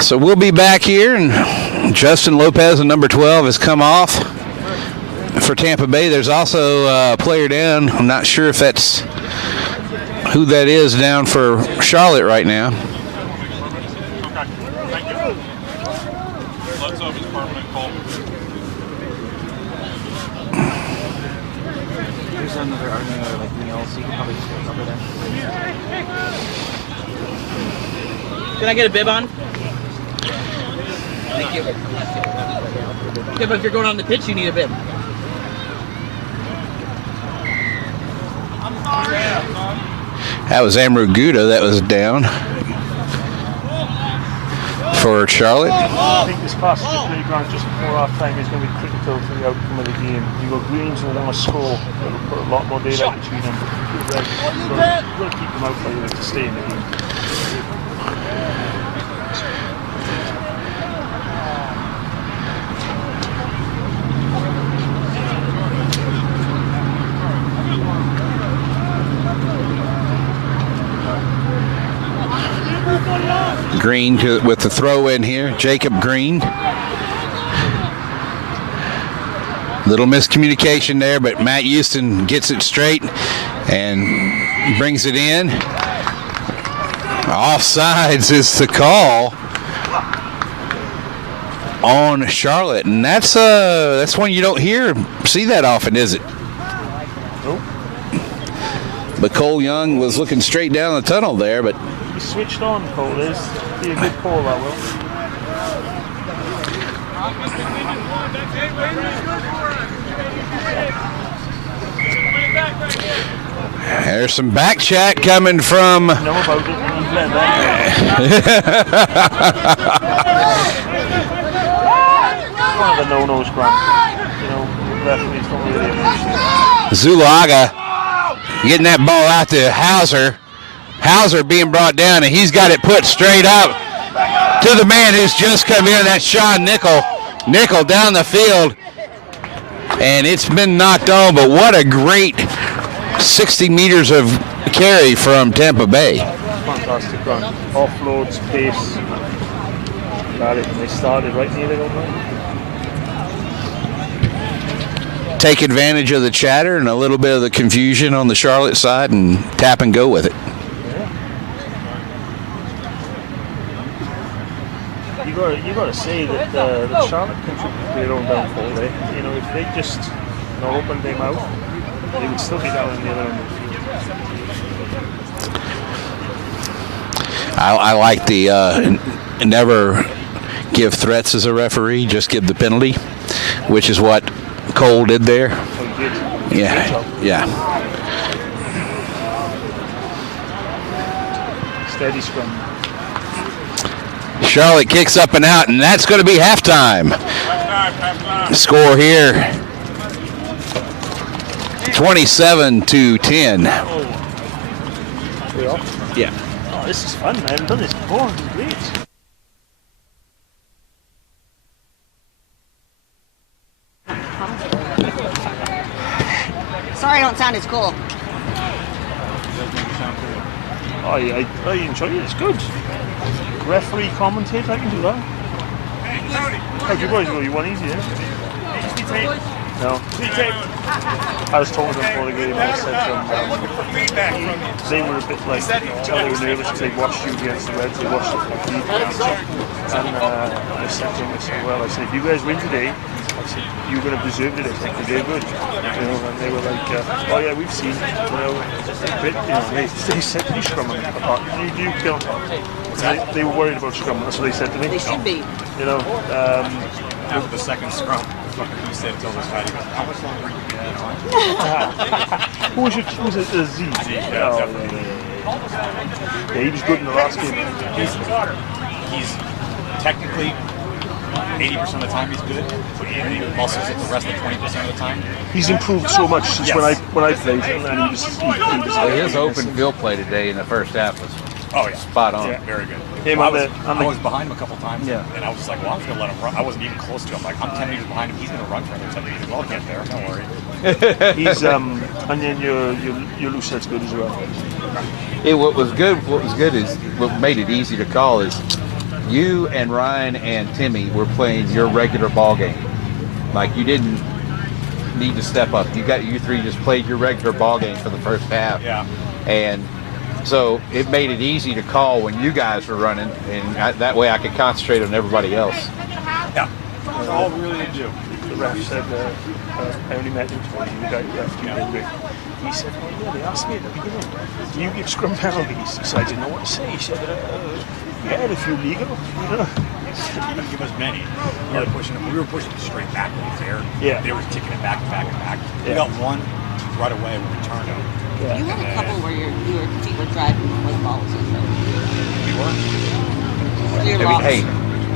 So we'll be back here, and Justin Lopez, and number 12, has come off for Tampa Bay. There's also a player down. I'm not sure if that's who that is down for Charlotte right now. Let's hope it's permanent call. There's another argument like Neil, so you can probably just go over there. Can I get a bib on? Thank you. Yeah, but if you're going on the pitch, you need a bib. That was Amru Gouda that was down for Charlotte. I think this pass to the playground just before half time is going to be critical to the outcome of the game. You've got Greens who want to score, but will put a lot more daylight between them. You've got to keep them out for you to stay in the game. Green with the throw in here, Jacob Green. Little miscommunication there, but Matt Houston gets it straight and brings it in. Offsides is the call on Charlotte, and that's one you don't see that often, is it? Nope. But Cole Young was looking straight down the tunnel there, but He switched on, Cole is. Be a good call, that will. There's some back chat coming from. Know about it and he's letting that one of the no-nos, Grant. You know, referees don't really appreciate it. Zulaga getting that ball out to Hauser. Hauser being brought down, and he's got it put straight up to the man who's just come in. That's Sean Nickel. Nickel down the field, and it's been knocked on, but what a great 60 meters of carry from Tampa Bay. Fantastic run. Offloads, pace. Got it, and they started right near the goal line. Take advantage of the chatter and a little bit of the confusion on the Charlotte side and tap and go with it. You got to say that the Charlotte contributed to their own downfall there. You know, if they just opened their mouth, they would still be down in the other end of the field. I like the never give threats as a referee, just give the penalty, which is what Cole did there. Oh, he did. Yeah. Steady scrum. Charlotte kicks up and out, and that's going to be halftime. Score here, 27-10. We off? Yeah. Oh, this is fun. I haven't done this before. This is great. Sorry I don't sound as cool. I enjoy it. It's good. Referee, commentate, I can do that. How'd you boys go? You won easy, eh? No. I was talking to them before the game and I said to them, they were a bit like, they were nervous because they watched you against the Reds, they watched the feed and I said to them, I said, if you guys win today, I said, you're going to deserve it, because they're good. You know, and they were like, oh yeah, we've seen, they said, you scrum them apart, you kill them. They were worried about scrum, that's what they said to me. They should be. You know, After the second scrum, he said until this fight, he goes, how much longer are you going to who was it? Z? Yeah, definitely. Yeah, he was good in the last game. He's technically 80% of the time he's good, but he muscles it the rest of the 20% of the time. He's improved so much since when I played him, and he was His open field play today in the first half was spot on. Yeah. Very good. Him Well, I was behind him a couple times, Yeah. and I was like, well, I was going to let him run. I wasn't even close to him. Like, I'm 10 meters behind him. He's going to run for another 10 meters. Well, I'll get there. Don't worry. He's and then your loose set's good as well. What was good is what made it easy to call is you and Ryan and Timmy were playing your regular ball game. Like you didn't need to step up. You three just played your regular ball game for the first half. Yeah. And so it made it easy to call when you guys were running, and that way I could concentrate on everybody else. Yeah. That's all we really need to do. The ref said, I only met him twice. He said, oh yeah, they asked me at the beginning, do you give scrum penalties? So I didn't know what to say. He said, yeah, if you're legal, you know. He didn't give us many. We were pushing them. We were pushing them straight back when he was there. Yeah. They were kicking it back and back and back. Yeah. We got one right away when we turned them. Yeah. You had a couple where your feet were dragging when the ball was in there. We were.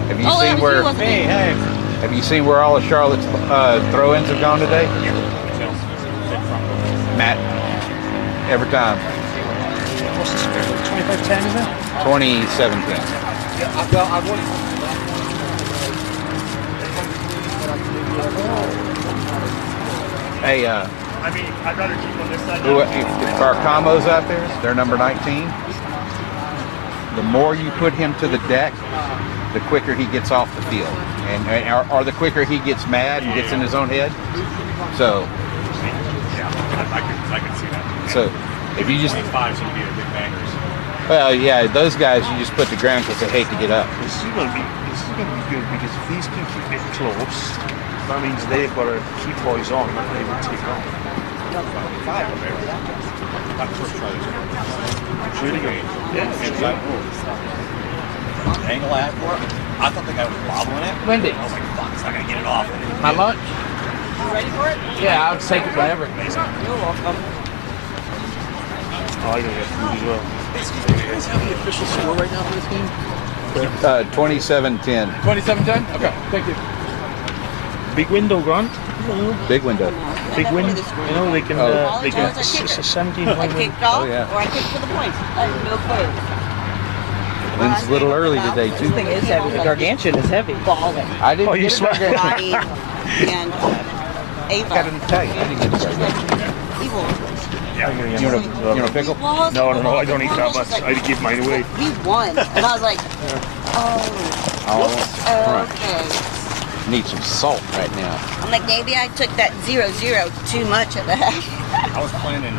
Have you seen where? Have you seen where all of Charlotte's throw-ins have gone today? Matt, every time. What's the score? 25-10, is it? 27-10. Hey, I mean, I'd rather keep on this side. if Carcamo's out there, they're number 19. The more you put him to the deck, the quicker he gets off the field, or the quicker he gets mad and gets in his own head. So, I can see that. so if you just, 25 should be the big bangers. well, yeah, those guys you just put to the ground because they hate to get up. This is going to be good because if these can keep it close, that means they've got to keep boys on that they will take on. It's really good. Yeah, it's good. Angle I had for it, I thought the guy was wobbling it. Wendy. I was like, fuck, it's not going to get it off. My lunch? You ready for it? Yeah, I'll take it whenever. You're welcome. Oh, I gotta get food as well. Do you guys have the official score right now for this game? 27-10. 27-10? Okay, thank you. Big window, Grant. Big window. Big win. You know, they can, it's a 17-point I win. kicked off, Oh, yeah. or I kicked for the points. I have no clue. Wind's a little early today too. This thing is heavy. The gargantuan is heavy. Balling. I didn't Oh, you get swear. it. Roddy and Ava. I didn't tell you. I didn't get it. Evil. I'm gonna get You one. want a pickle? No, I don't eat that much. I'd give mine away. We won. And I was like, oh, okay. Need some salt right now. I'm like, maybe I took that 0-0 too much at the half. I was playing in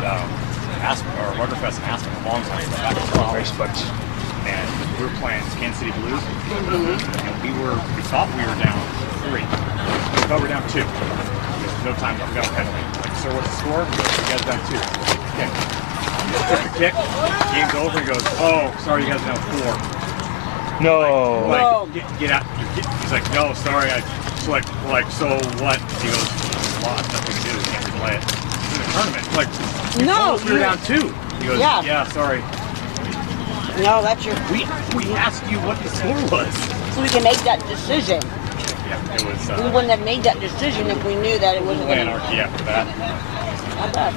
Aspen, or Ruggerfest in Aspen a long time ago, back in college. And we were playing Kansas City Blues, and we thought we were down 3. We thought we were down 2. There's no time left. We got a penalty. Like, sir, what's the score? He goes, you guys down 2. Okay. Took the kick. Game's over. He goes, oh, sorry, you guys are down 4. No. Like, get out. He's like, no, sorry. So what? He goes, lost. Nothing to do. We can't replay it. It's in the tournament. Like, No, we were down 2. He goes, Yeah. yeah, sorry. No, that's your. We asked you what the score was. So we can make that decision. Yeah, it was. We wouldn't have made that decision if we knew that it wasn't going to. Anarchy after that. Not bad.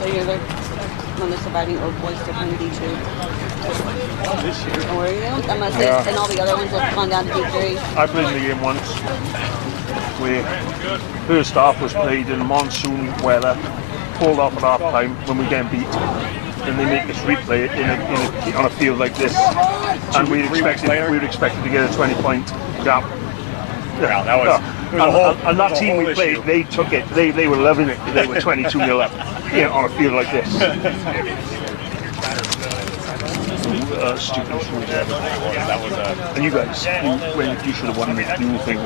So you're the one that's inviting old boys to MD2. Oh, were you? I'm gonna say, and all the other ones have gone down to D3. I played in the game once. Where first half was played in monsoon weather, pulled off at half time when we get beat. And they make us replay it on a field like this. And we'd expected to get a 20-point gap. Yeah, that was. And that team we played, they took it. They were loving it. They were 22-0 up, on a field like this. Stupid food. That was and you guys, you should have won the new thing.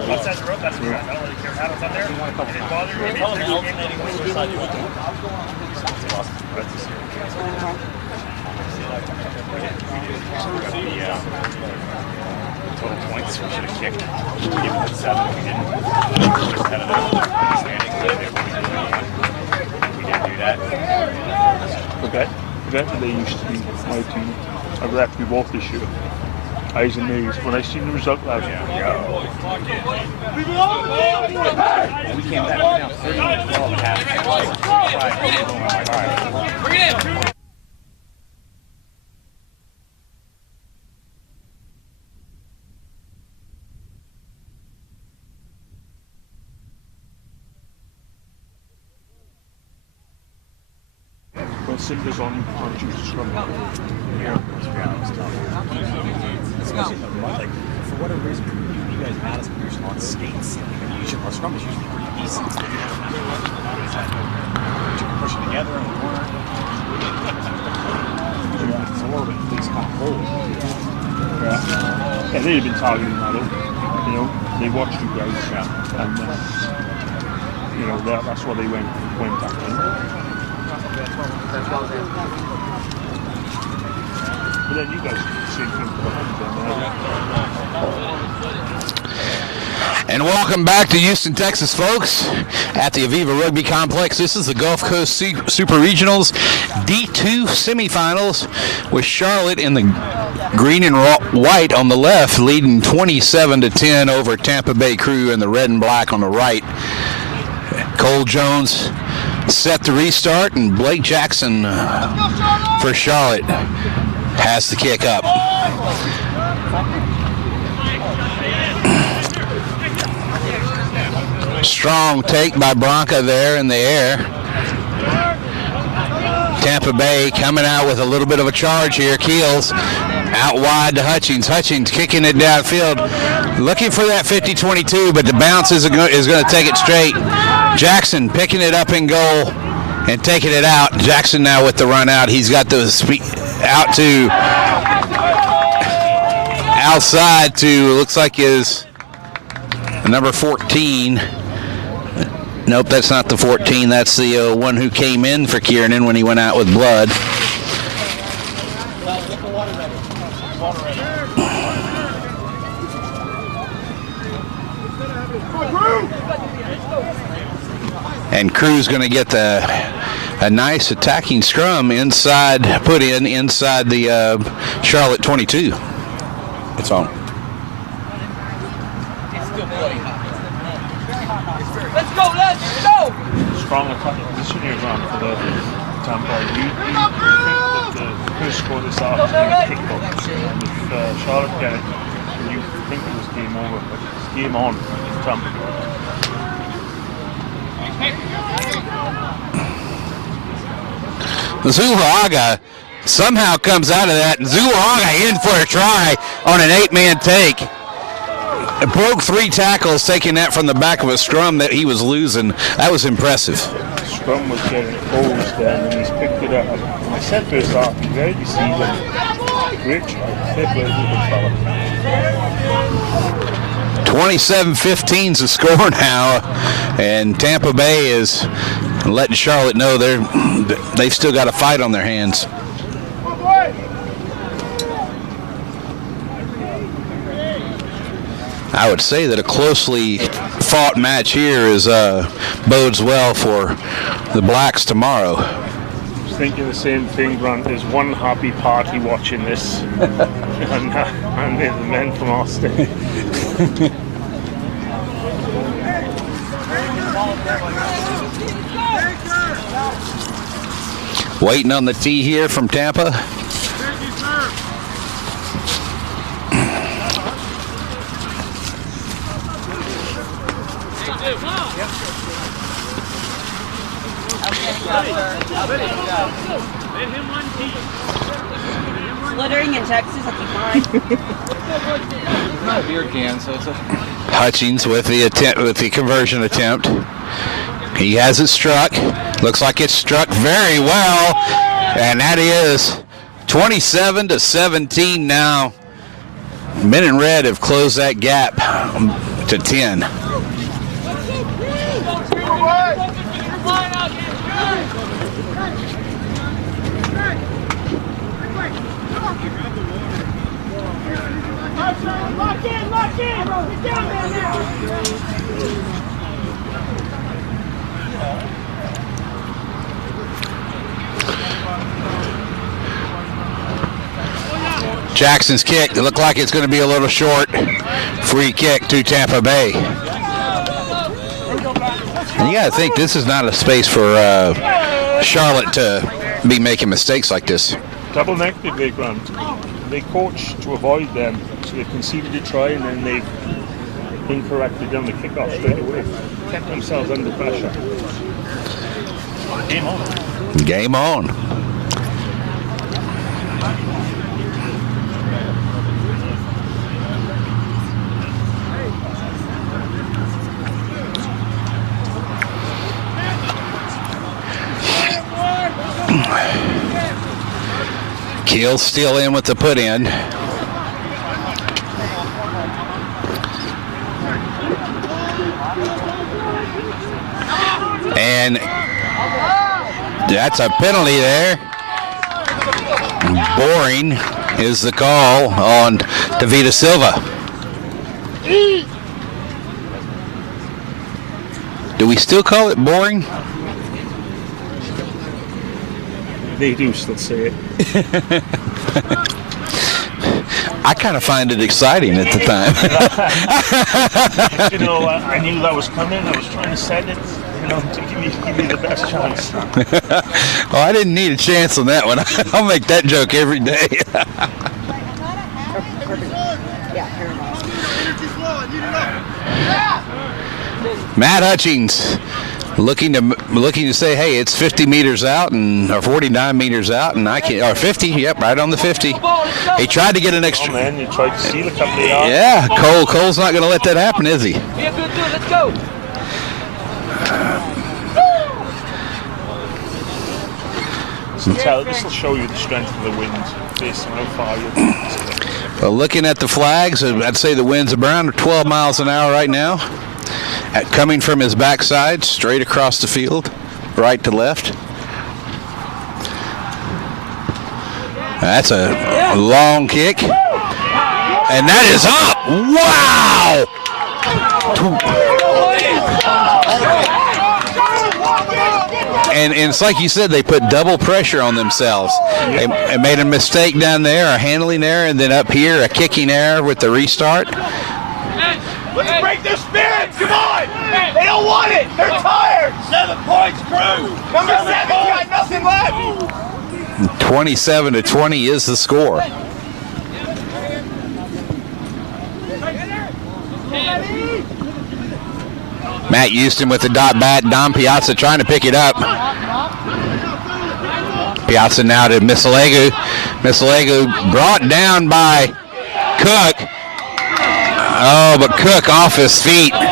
total points we should have kicked. We gave it 7. We didn't. We just had it standing. forget that they used to be my team. I wrapped me both this year. I was amazed when I seen the result last year. We came back down 30-12 at half. Bring it in. When Simba's on choose to scrum. Yeah, it's tough. Like, for whatever reason, you guys had us usually on skates. Our scrum is usually pretty decent. You can push it together and we weren't. Absorb it, things got cold. Yeah, they'd have been targeting that up. You know, they watched you guys, and you know that's why they went after them. But then you guys did the same thing for the hands. And welcome back to Houston, Texas, folks, at the Aviva Rugby Complex. This is the Gulf Coast Super Regionals D2 semifinals with Charlotte in the green and white on the left, leading 27-10 over Tampa Bay Crew in the red and black on the right. Cole Jones set the restart, and Blake Jackson for Charlotte has the kick up. Strong take by Bronca there in the air. Tampa Bay coming out with a little bit of a charge here. Keels out wide to Hutchings. Hutchings kicking it downfield, looking for that 50-22, but the bounce is going to take it straight. Jackson picking it up in goal and taking it out. Jackson now with the run out. He's got the speed out to outside to, looks like is number 14. Nope, that's not the 14. That's the one who came in for Kiernan when he went out with blood. And Crew's going to get a nice attacking scrum inside the Charlotte 22. It's on. Let's go, let's go! Strong attacking position here, Grant, for the Tampa. You think that the first score this afternoon kicked up, and if Charlotte get it, you think it was game over, but it's game on in Tampa. Zulaga somehow comes out of that, and Zulaga in for a try on an 8-man take. It broke 3 tackles, taking that from the back of a scrum that he was losing. That was impressive. Scrum was getting closed then, and he's picked it up. I said first half, he's very deceiving. Great try. Fair play to the fella. 27-15's the score now, and Tampa Bay is letting Charlotte know they've still got a fight on their hands. I would say that a closely fought match here bodes well for the Blacks tomorrow. I was thinking the same thing, Grant. There's one happy party watching this, and they're the men from Austin. Waiting on the tee here from Tampa. Littering in Texas, I'll be fine. It's not a beer can, so it's a... Hutchings with the conversion attempt. He has it struck. Looks like it's struck very well, and that is 27-17 now. Men in red have closed that gap to 10. Lock in! Get down there now! Jackson's kick. It looked like it's going to be a little short. Free kick to Tampa Bay. And you got to think this is not a space for Charlotte to be making mistakes like this. Double negative, they Grant. They coach to avoid them, so they conceded a try and then they've incorrectly done the kickoff straight away. Kept themselves under pressure. Game on. Game on. Keel still in with the put in. And that's a penalty there. Boring is the call on Davida Silva. Do we still call it boring? They do still say it. I kind of find it exciting at the time. You know, I knew that was coming. I was trying to set it, you know, to give me the best chance. Well, I didn't need a chance on that one. I'll make that joke every day. Matt Hutchings looking to say, hey, it's 50 meters out or 49 meters out, and I can, or 50. Yep, right on the 50. He tried to get an extra. Oh man, you tried to steal a couple of yards. Yeah, Cole's not going to let that happen, is he? Be a good dude. Let's go. This will show you the strength of the wind based on how far you're. Well, looking at the flags, I'd say the wind's around 12 miles an hour right now. Coming from his backside, straight across the field, right to left. That's a long kick. And that is up! Wow! And it's like you said, they put double pressure on themselves. They made a mistake down there, a handling error, and then up here, a kicking error with the restart. Let's break their spirits! Come on! They don't want it! They're tired! 7 points, crew! Number 7 got nothing left! 27-20 is the score. Matt Houston with the dot bat. Don Piazza trying to pick it up. Piazza now to Misalegu. Misalegu brought down by Cook. Oh, but Cook off his feet. A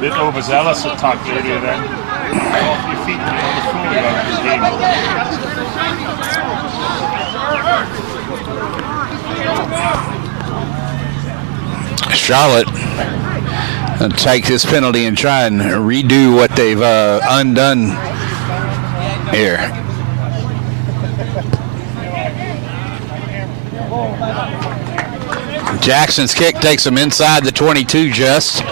bit overzealous attack earlier then. Off your feet and on the floor about this game. Charlotte take this penalty and try and redo what they've undone here. Jackson's kick takes him inside the 22 just.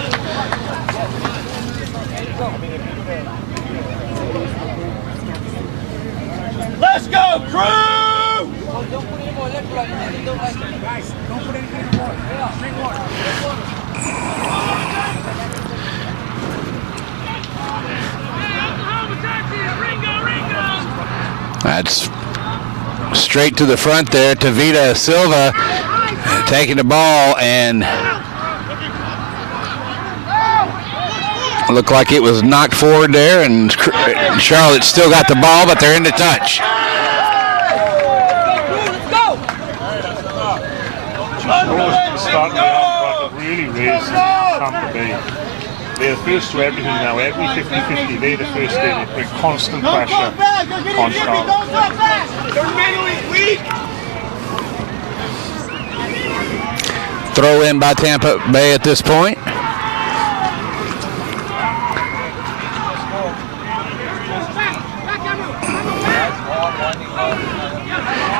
Let's go, crew! That's straight to the front there. Davida Silva taking the ball and looked like it was knocked forward there, and Charlotte still got the ball, but they're in the touch. Starting out really raised Tampa Bay. They're the first to everything now. Every 50-50, they're the first day. They put constant pressure on Charlotte. They're mentally weak! Throw in by Tampa Bay at this point.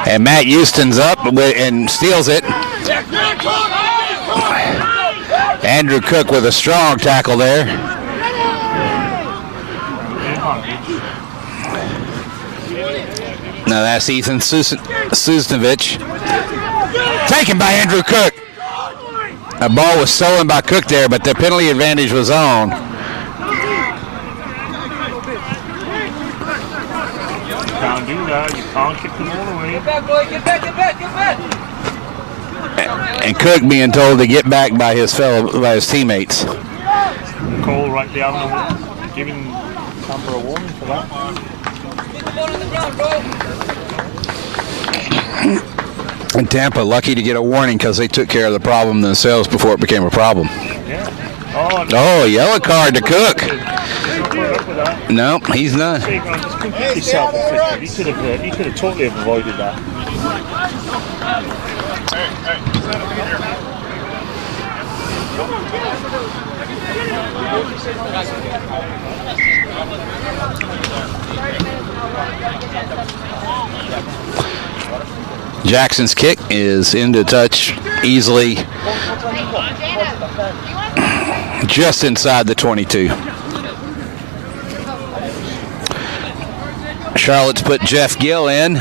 And Matt Houston's up and steals it. Andrew Cook with a strong tackle there. Now that's Ethan Susnovich. Taken by Andrew Cook. A ball was stolen by Cook there, but the penalty advantage was on. Can't do that. You can't kick the ball away. Get back, boy. Get back, get back, get back. And Cook being told to get back by his teammates. Cole right there, giving Tampa a warning for that. Get the ball on the ground, bro. And Tampa lucky to get a warning because they took care of the problem themselves before it became a problem. Yeah. Oh, yellow card to Cook. No, he's not. It's completely self-inflicted. He could have totally avoided that. Jackson's kick is into touch easily, just inside the 22. Charlotte's put Jeff Gill in.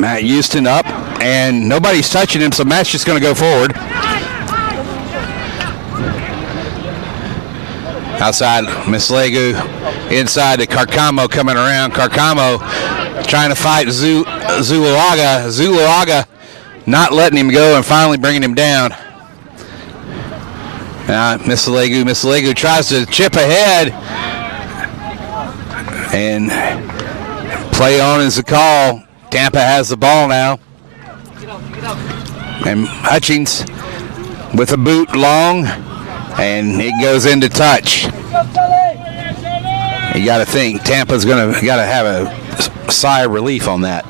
Matt Houston up, and nobody's touching him, so Matt's just going to go forward. Outside, Mislegu. Inside to Carcamo coming around. Carcamo trying to fight Zuluaga. Zuluaga not letting him go and finally bringing him down. Mislegu tries to chip ahead. And play on is the call. Tampa has the ball now. And Hutchings with a boot long. And it goes into touch. You got to think Tampa's got to have a sigh of relief on that.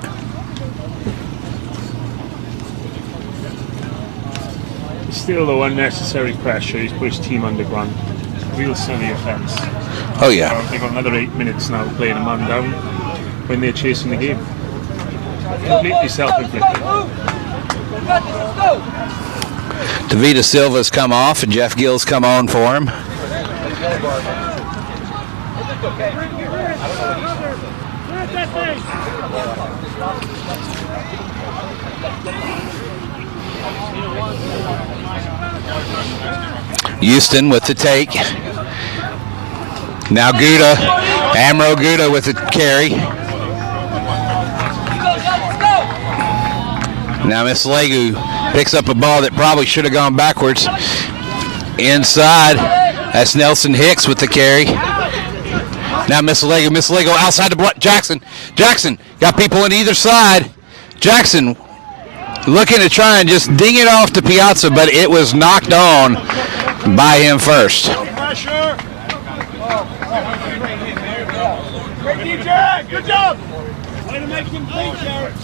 Still, though, unnecessary pressure. He's put his team underground. Real silly offence. Oh yeah. They've got another 8 minutes now playing a man down when they're chasing the game. Completely self-inflicted. Davida Silva's come off and Jeff Gill's come on for him. Houston with the take. Now Gouda, Amro Gouda with the carry. Now Mislegu picks up a ball that probably should have gone backwards. Inside, that's Nelson Hicks with the carry. Now Mislegu outside the block. Jackson got people on either side. Jackson looking to try and just ding it off to Piazza, but it was knocked on by him first. Good job. Way to make him think, Jared.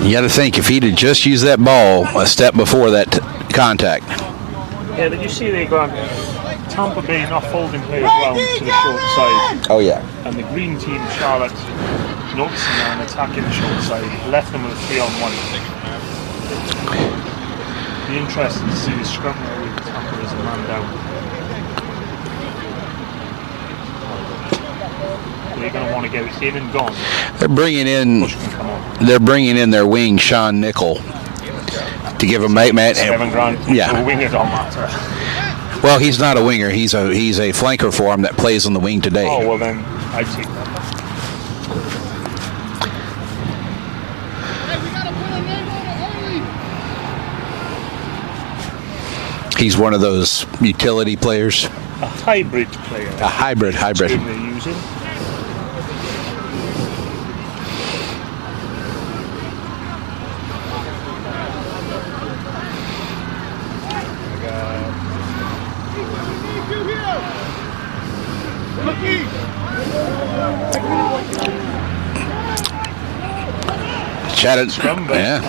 You got to think if he'd have just used that ball a step before that contact. Yeah, did you see they got Tampa Bay not folding players well to the short side? Oh yeah. And the green team, Charlotte, noticing that and attacking the short side, left them with a 3-on-1. Be interested to see the scrum there with Tampa as a man down. They're going to want to get in and gone. They're bringing in their wing, Sean Nickel, to give him mate. $7 grand. Yeah. A winger don't matter. Well, he's not a winger. He's a flanker for him that plays on the wing today. Oh well, then I'd take that. He's one of those utility players. A hybrid player. A hybrid. They're using. Yeah.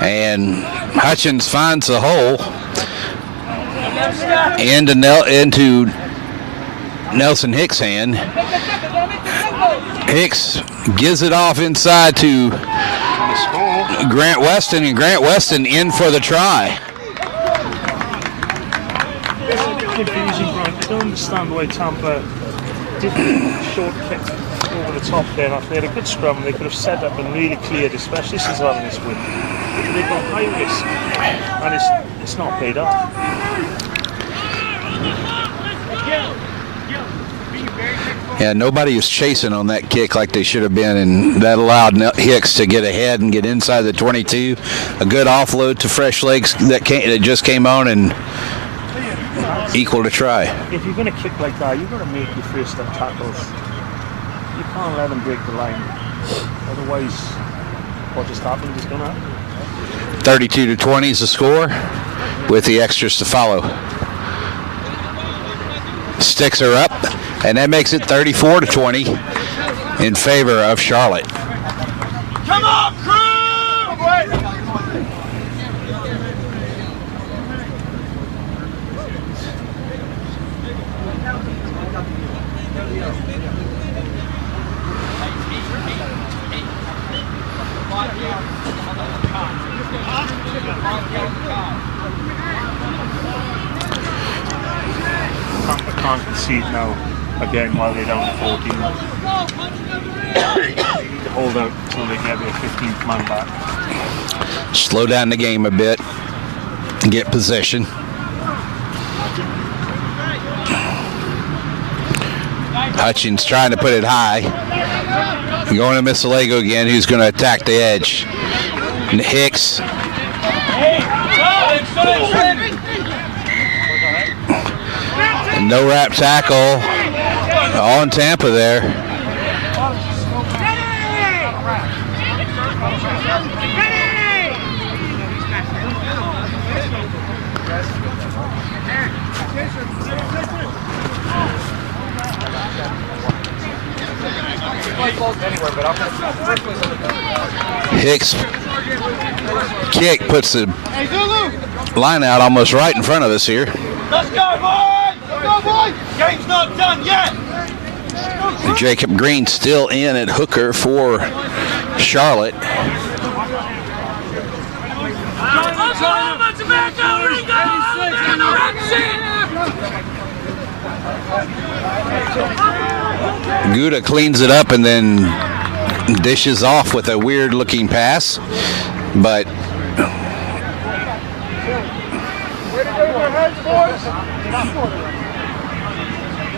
And Hutchins finds the hole into Nelson Hicks' hand. Hicks gives it off inside to Grant Weston, and Grant Weston in for the try. Confusing, Grant. don't understand why Tampa didn't short kick over the top there. If they had a good scrum, they could have set up and really cleared, especially since having this win. They got high risk, and it's not paid off. Yeah, nobody was chasing on that kick like they should have been, and that allowed Hicks to get ahead and get inside the 22. A good offload to fresh legs that just came on and equal to try. If you're going to kick like that, you've got to make your first step tackles. You can't let them break the line. Otherwise, what just happened is going to happen. 32-20 is the score, with the extras to follow. Sticks are up, and that makes it 34-20 in favor of Charlotte. Come on, crew! Tampa can't concede now again while they're down to 14. They need to hold out until they get their 15th man back. Slow down the game a bit and get possession. Hutchins trying to put it high. Going to Missalego again, who's going to attack the edge. And Hicks. No wrap tackle on Tampa there. Hicks kick puts the line out almost right in front of us here. Let's go, boys! Let's go, boys! Game's not done yet! Jacob Green still in at hooker for Charlotte. Gouda cleans it up and then dishes off with a weird looking pass, but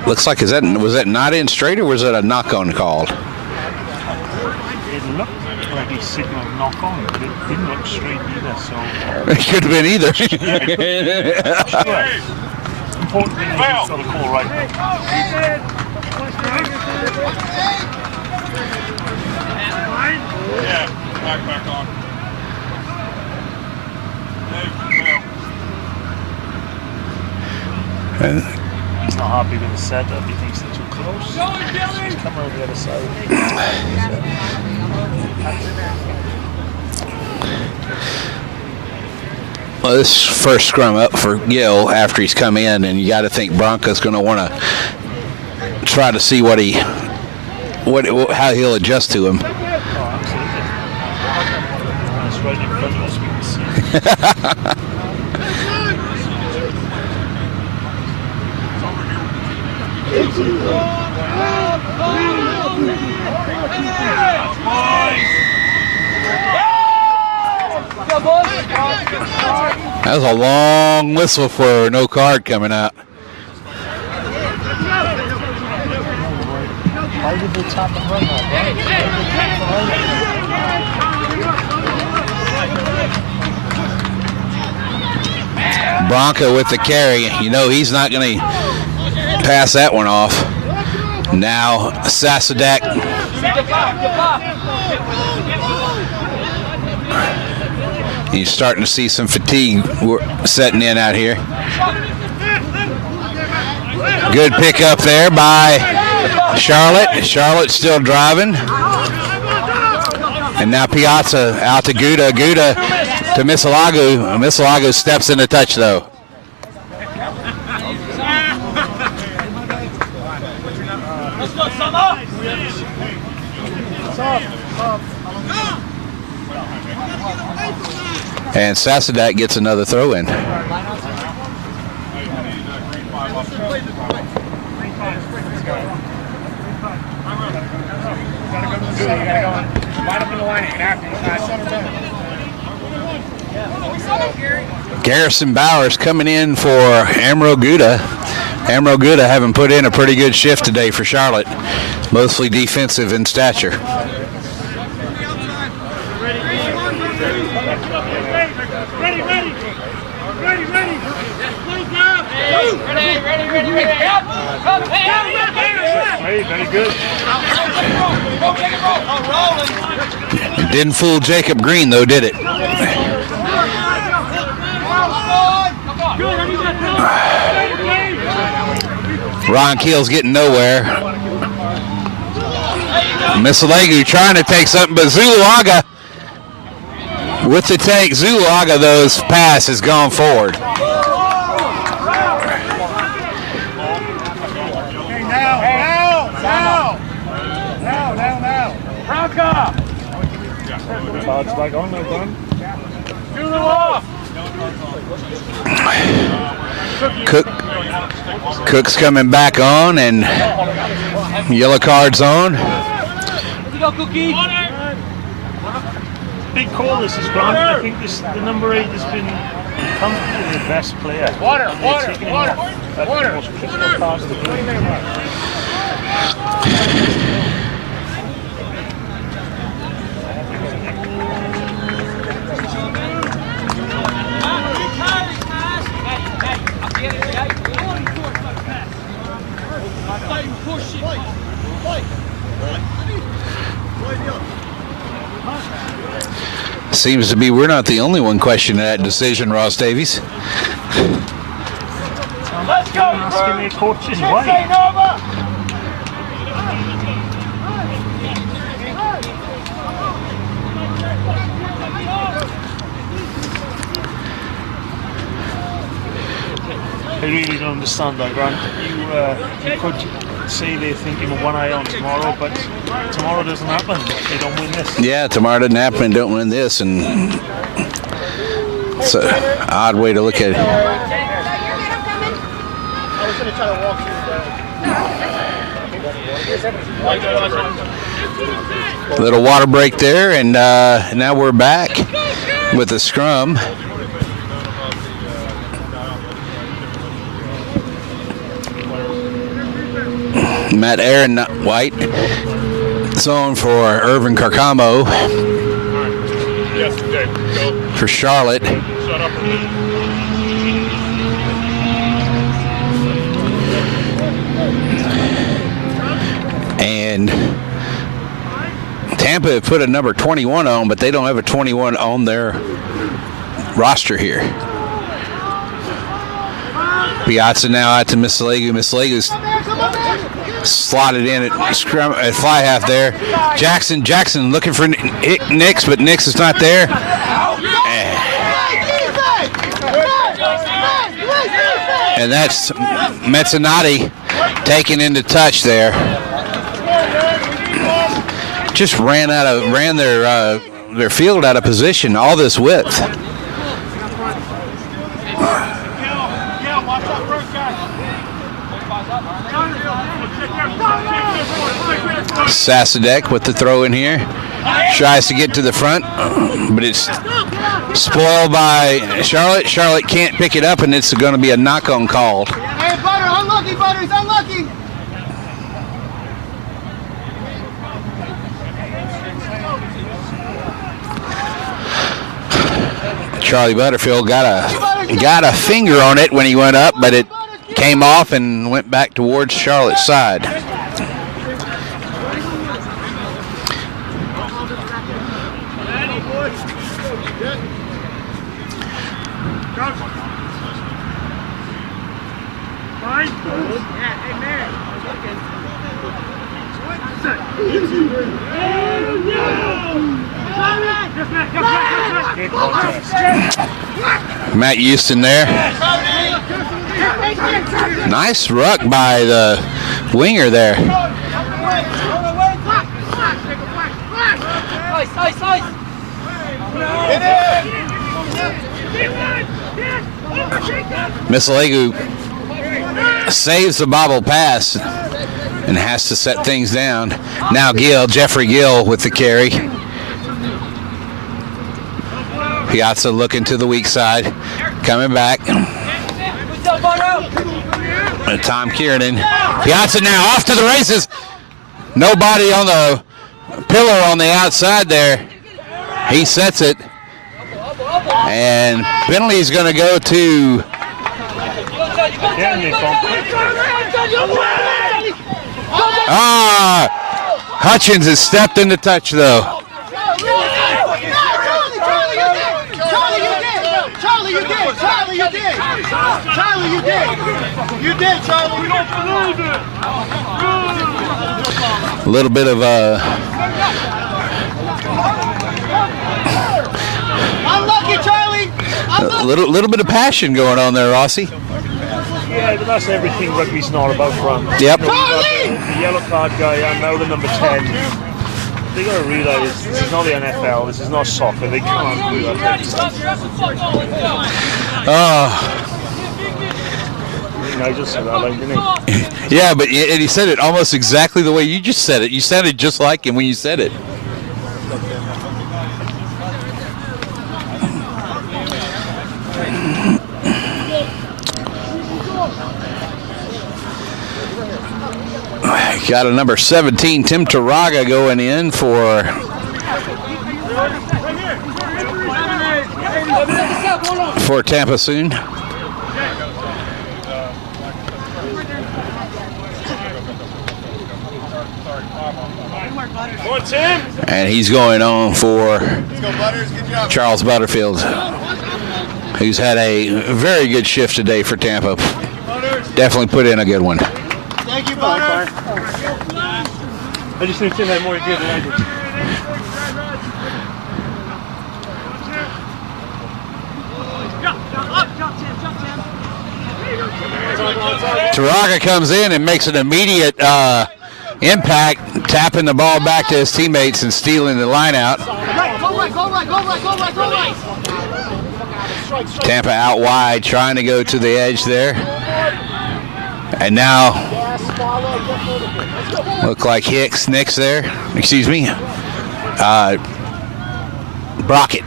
looks like, was that not in straight, or was that a knock on called? It looked like he signaled knock on, but it didn't look straight either, so It could have been either. important thing is he's got a call right now. Yeah, back on. He's not happy with the setup. He thinks they're too close. So he's coming over the other side. Well, this first scrum up for Gill after he's come in, and you got to think Bronco's going to want to try to see how he'll adjust to him. Oh, absolutely. It's right in front of us. We can see. That was a long whistle for no card coming out. Why did they tap and run that, right? Bronco with the carry. You know he's not going to pass that one off. Now Sasadak. You're starting to see some fatigue setting in out here. Good pickup there by Charlotte. Charlotte's still driving. And now Piazza out to Gouda. Gouda to Missalego. Missalego steps in the touch though. And Sasadak gets another throw in. Garrison Bowers coming in for Amro Gouda. Amro Gouda having put in a pretty good shift today for Charlotte, mostly defensive in stature. Very good. It didn't fool Jacob Green though, did it? Ron Keel's getting nowhere. Misalegu trying to take something, but Zuluaga with the take. Zuluaga, those pass has gone forward. Cards back on, no gun. Cook's coming back on, and yellow cards on. Big call this is Grant. I think the number 8 has been comfortably the best player. Water. Most critical part of the game. Seems to be we're not the only one questioning that decision, Ross Davies. Let's go. Asking me coaches why. I really don't understand that, Grant. You could say they're thinking of one eye on tomorrow, but tomorrow doesn't happen. They don't win this. Yeah, tomorrow doesn't happen and don't win this, and it's an odd way to look at it. I was going to try to walk through the... Little water break there, and now we're back with the scrum. Matt Aaron White, zone for Irvin Carcamo for Charlotte. And Tampa have put a number 21 on, but they don't have a 21 on their roster here. Piazza now out to Misalegu. Misalegu's slotted in at scrum at fly half there. Jackson looking for Nix, but Nix is not there. And that's Mezzanotte taken into touch there. Just ran their field out of position. All this width. Sasadek with the throw in here. Tries to get to the front, but it's spoiled by Charlotte. Charlotte can't pick it up, and it's going to be a knock-on called. Hey, Butter, unlucky, Butter, he's unlucky. Charlie Butterfield got a finger on it when he went up, but it came off and went back towards Charlotte's side. Matt Houston there. Nice ruck by the winger there. Misalegu saves the bobble pass and has to set things down. Now Jeffrey Gill with the carry. Piazza looking to the weak side, coming back. Tom Kiernan. Piazza now off to the races. Nobody on the pillar on the outside there. He sets it. And penalty is going to go to Hutchins has stepped in the touch though. Charlie, you did. Charlie, you did. You did, Charlie. We don't believe it. A little bit of Unlucky, Charlie. a little bit of passion going on there, Rossi. Yeah, but that's everything rugby's not about front. Yep. The yellow card guy and now the number 10. They got to realise this is not the NFL, this is not soccer, they can't do that. Nigel said that line, didn't he? Yeah, but and he said it almost exactly the way you just said it. You sounded just like him when you said it. Got a number 17, Tim Taraga, going in for Tampa soon. And he's going on for Charles Butterfield, who's had a very good shift today for Tampa. Definitely put in a good one. Thank you, Butter. I just think Tim had more good than I did. Taraga comes in and makes an immediate impact, tapping the ball back to his teammates and stealing the line out. Go right. Tampa out wide, trying to go to the edge there. And now, look like Nicks there. Excuse me. Brockett.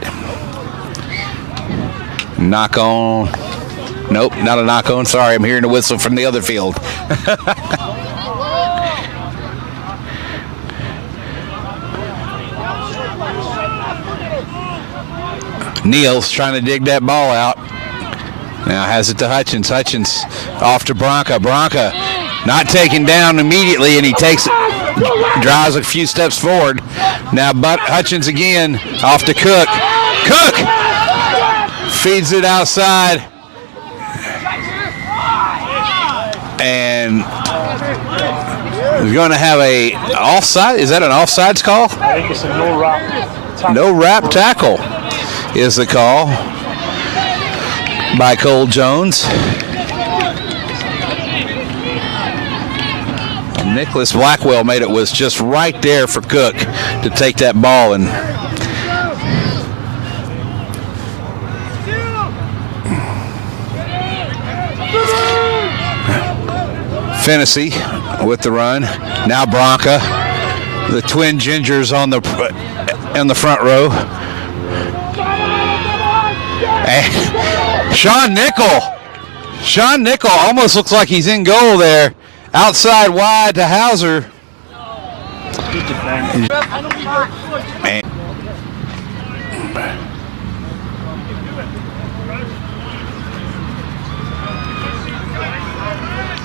Knock on. Nope, not a knock on. Sorry, I'm hearing a whistle from the other field. Neal's trying to dig that ball out. Now has it to Hutchins. Hutchins off to Bronca. Bronca not taken down immediately, and he takes it, drives a few steps forward. Now Hutchins again off to Cook. Cook feeds it outside. And we're going to have a offside. Is that an offsides call? I think it's a no wrap tackle. No wrap tackle is the call by Cole Jones. And Nicholas Blackwell made it, was just right there for Cook to take that ball. And Fennessy with the run. Now Bronca, the twin Gingers on the front row. And Sean Nickel almost looks like he's in goal there. Outside wide to Hauser. Man.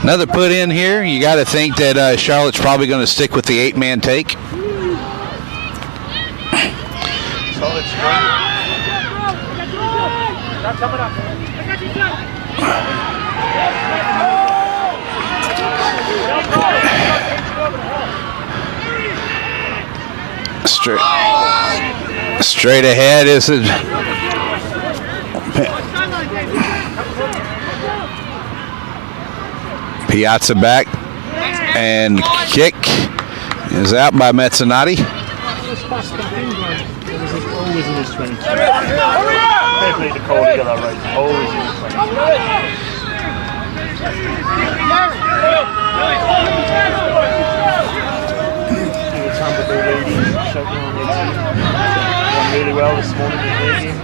Another put in here. You got to think that Charlotte's probably going to stick with the 8-man take. Straight ahead is it. Piazza back, and kick is out by Mezzanotte. Always in his 20. They play the call together, right? Always in his 20. The Tampa Bay ladies shouting on their team. Done really well this morning in their game.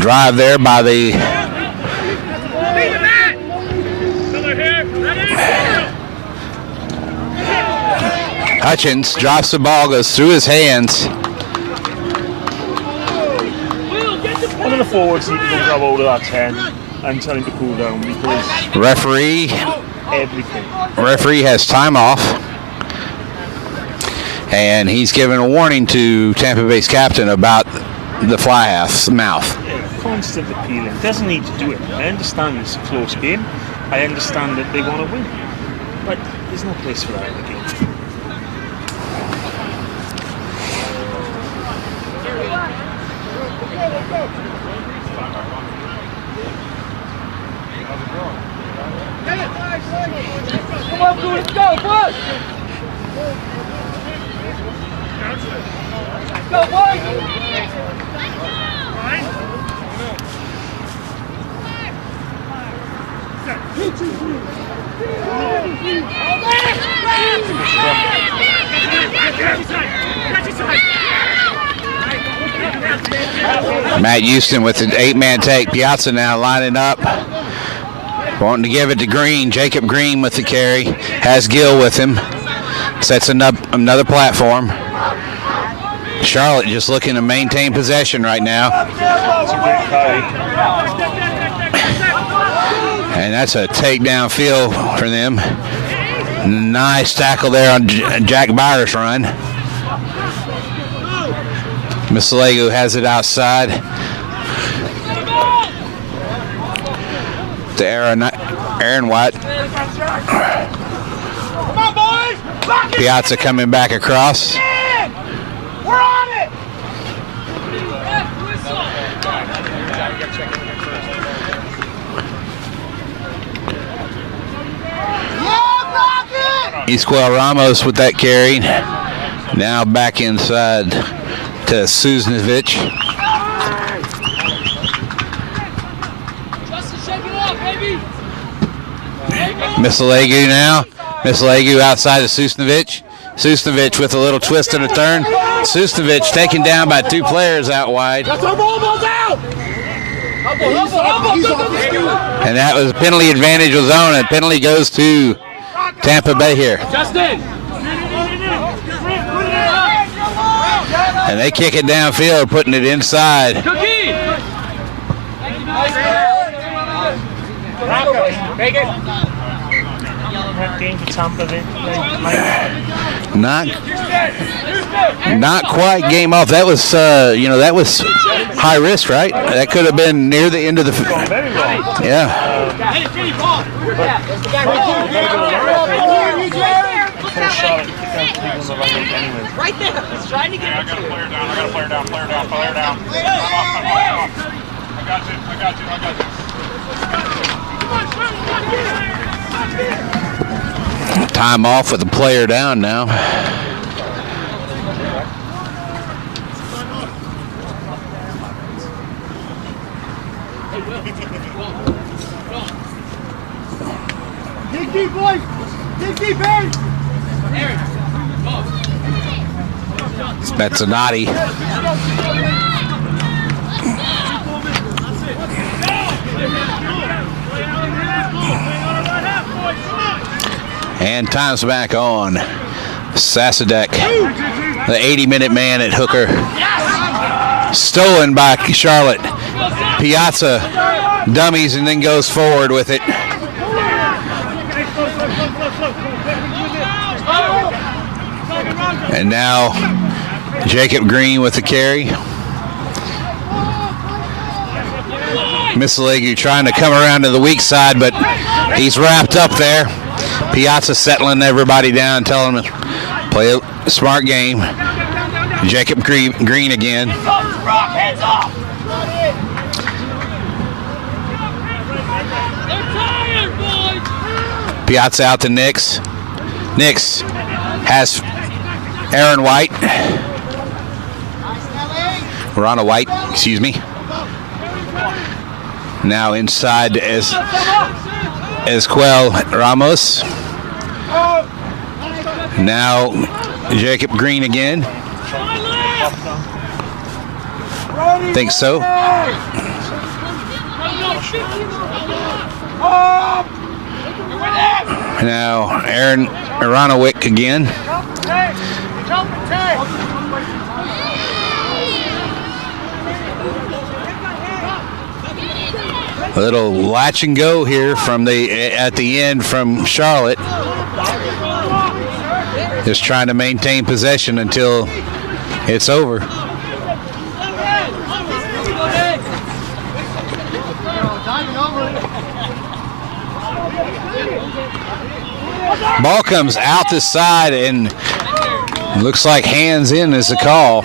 Drive there by the Hutchins. Drops the ball, goes through his hands. One of the forwards need to go grab hold of that 10 and tell him to cool down because Referee has time off. And he's given a warning to Tampa Bay's captain about the fly half's mouth. constant appealing. Doesn't need to do it. I understand it's a close game. I understand that they want to win. But there's no place for that in the game. Come on, Cool, let's go, push! Go, boys! Matt Houston with an 8-man take. Piazza now lining up. Wanting to give it to Green. Jacob Green with the carry. Has Gill with him. Sets another platform. Charlotte just looking to maintain possession right now. And that's a takedown field for them. Nice tackle there on Jack Byers' run. Misalego has it outside. To Aaron White. Come on, boys! Piazza coming back across. We're on it! Isquel Ramos with that carry. Now back inside to Suznovic. Misalego now. Misalego outside of Suznovic. Suznovic with a little twist and a turn. Suznovic taken down by two players out wide. That's our ball's out! And that was penalty advantage was on, and penalty goes to Tampa Bay here. Justin! And they kick it downfield, putting it inside. Cookie! Make it! That game for Tampa Bay. Not quite game off. That was that was high risk, right? That could have been near the end of the yeah. Right there. He's trying to get it. I got a player down. Player down. I got you. Time off with the player down now. Dig deep, boys! Dig deep, Aaron! Spezzanotti. And time's back on. Sasadek, the 80-minute man at hooker. Stolen by Charlotte. Piazza dummies and then goes forward with it. And now Jacob Green with the carry. Misalego trying to come around to the weak side, but he's wrapped up there. Piazza settling everybody down, telling them to play a smart game. Jacob Green again. Hands off! Piazza out to Nix. Nix has Aaron White. Rana White, excuse me. Now inside Esquel Ramos. Now Jacob Green again. Think so. Now Aaron Aronowick again. A little latch and go here from at the end from Charlotte. Just trying to maintain possession until it's over. Ball comes out the side and looks like hands in is the call.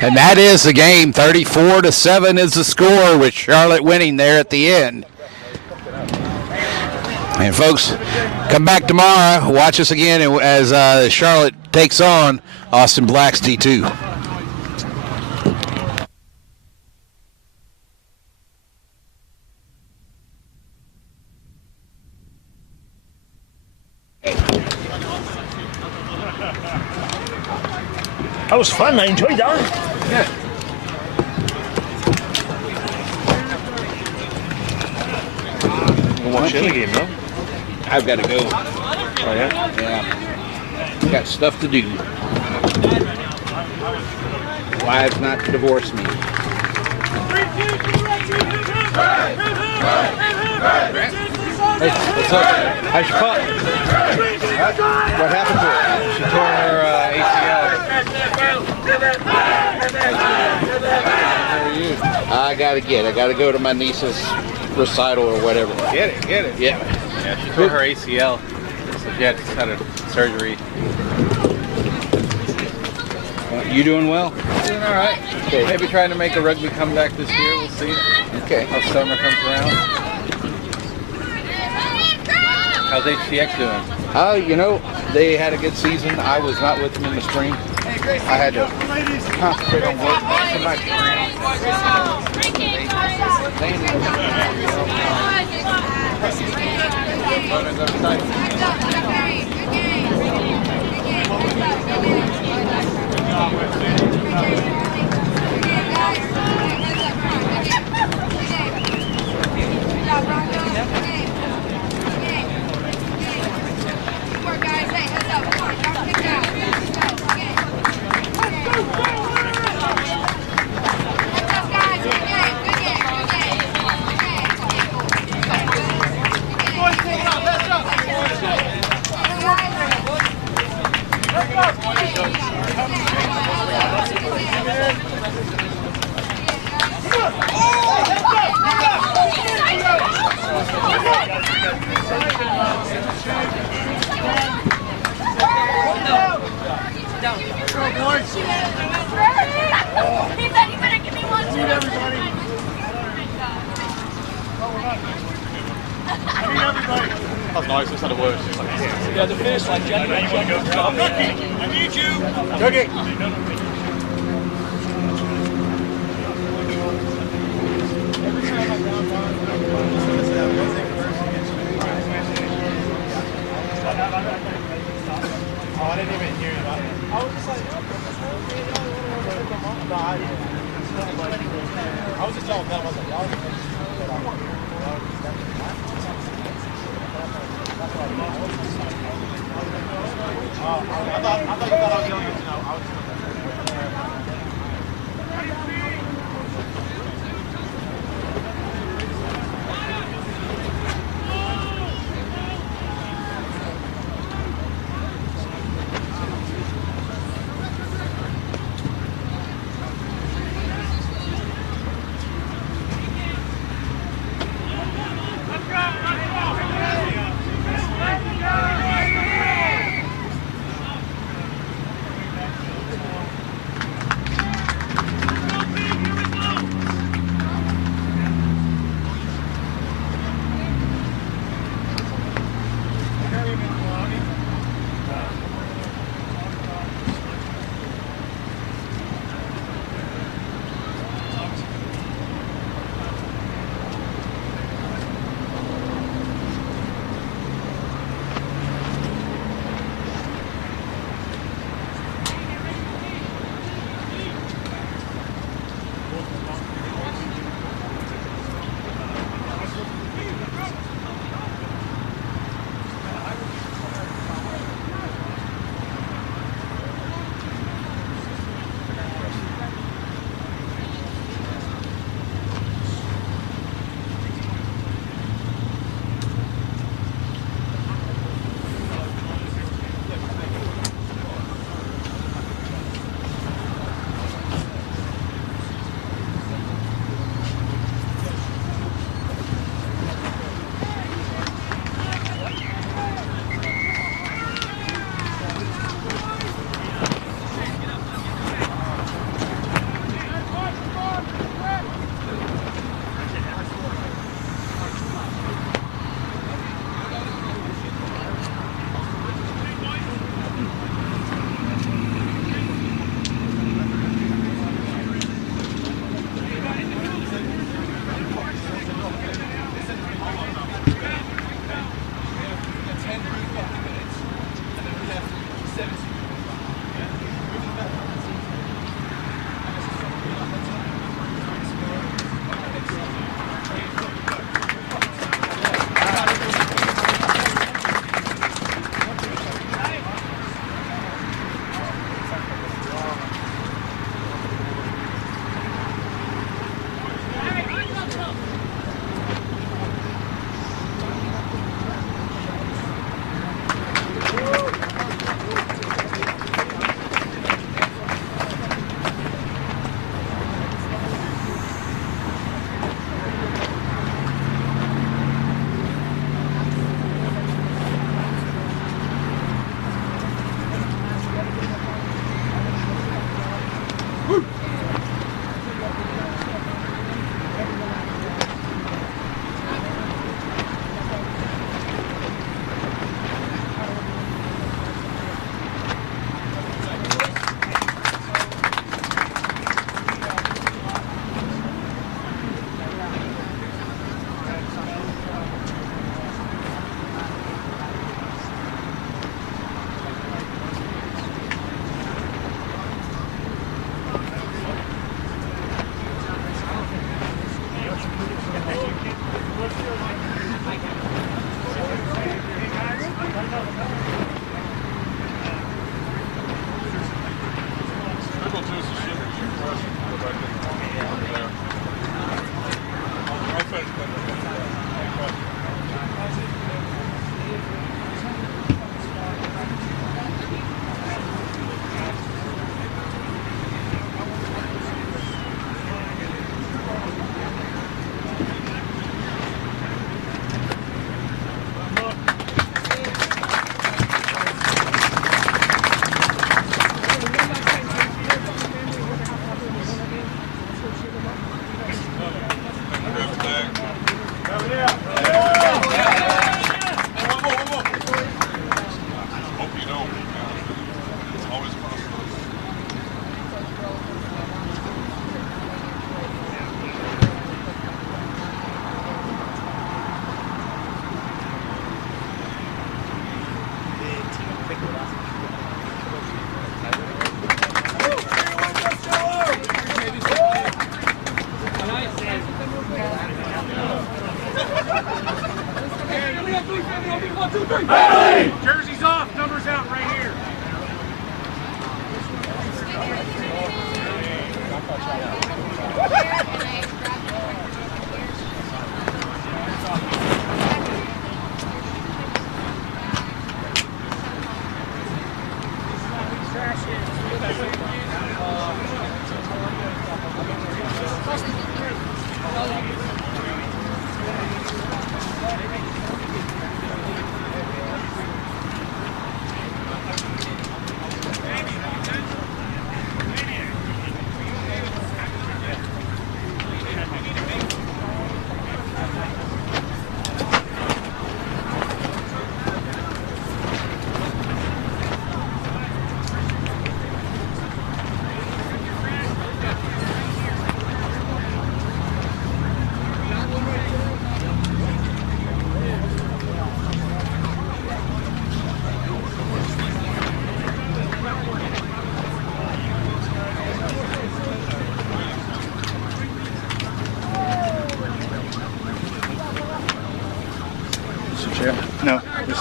And that is the game. 34-7 is the score, with Charlotte winning there at the end. And folks, come back tomorrow. Watch us again as Charlotte takes on Austin Black's D2. That was fun. I enjoyed that. Yeah. We'll watch the other game, no? I've got to go. Oh, yeah? Yeah. Got stuff to do. Wives not to divorce me. Hey, what's up? How's your pup? What happened to her? She tore her ACL. I gotta go to my niece's recital or whatever. Get it. Yeah. Yeah, she tore her ACL. So she had a surgery. You doing well? Doing all right. Okay. Maybe trying to make a rugby comeback this year. We'll see. Okay. How summer comes around. How's HTX doing? You know, they had a good season. I was not with them in the spring. I had to concentrate on work. That's nice, that's not the worst. Yeah, the finish line, Jenny. I need you. Cookie. Oh, I didn't even hear you. I was just like, no, I was just telling them, I was like, y'all I thought you thought I was yelling at you. No, I was just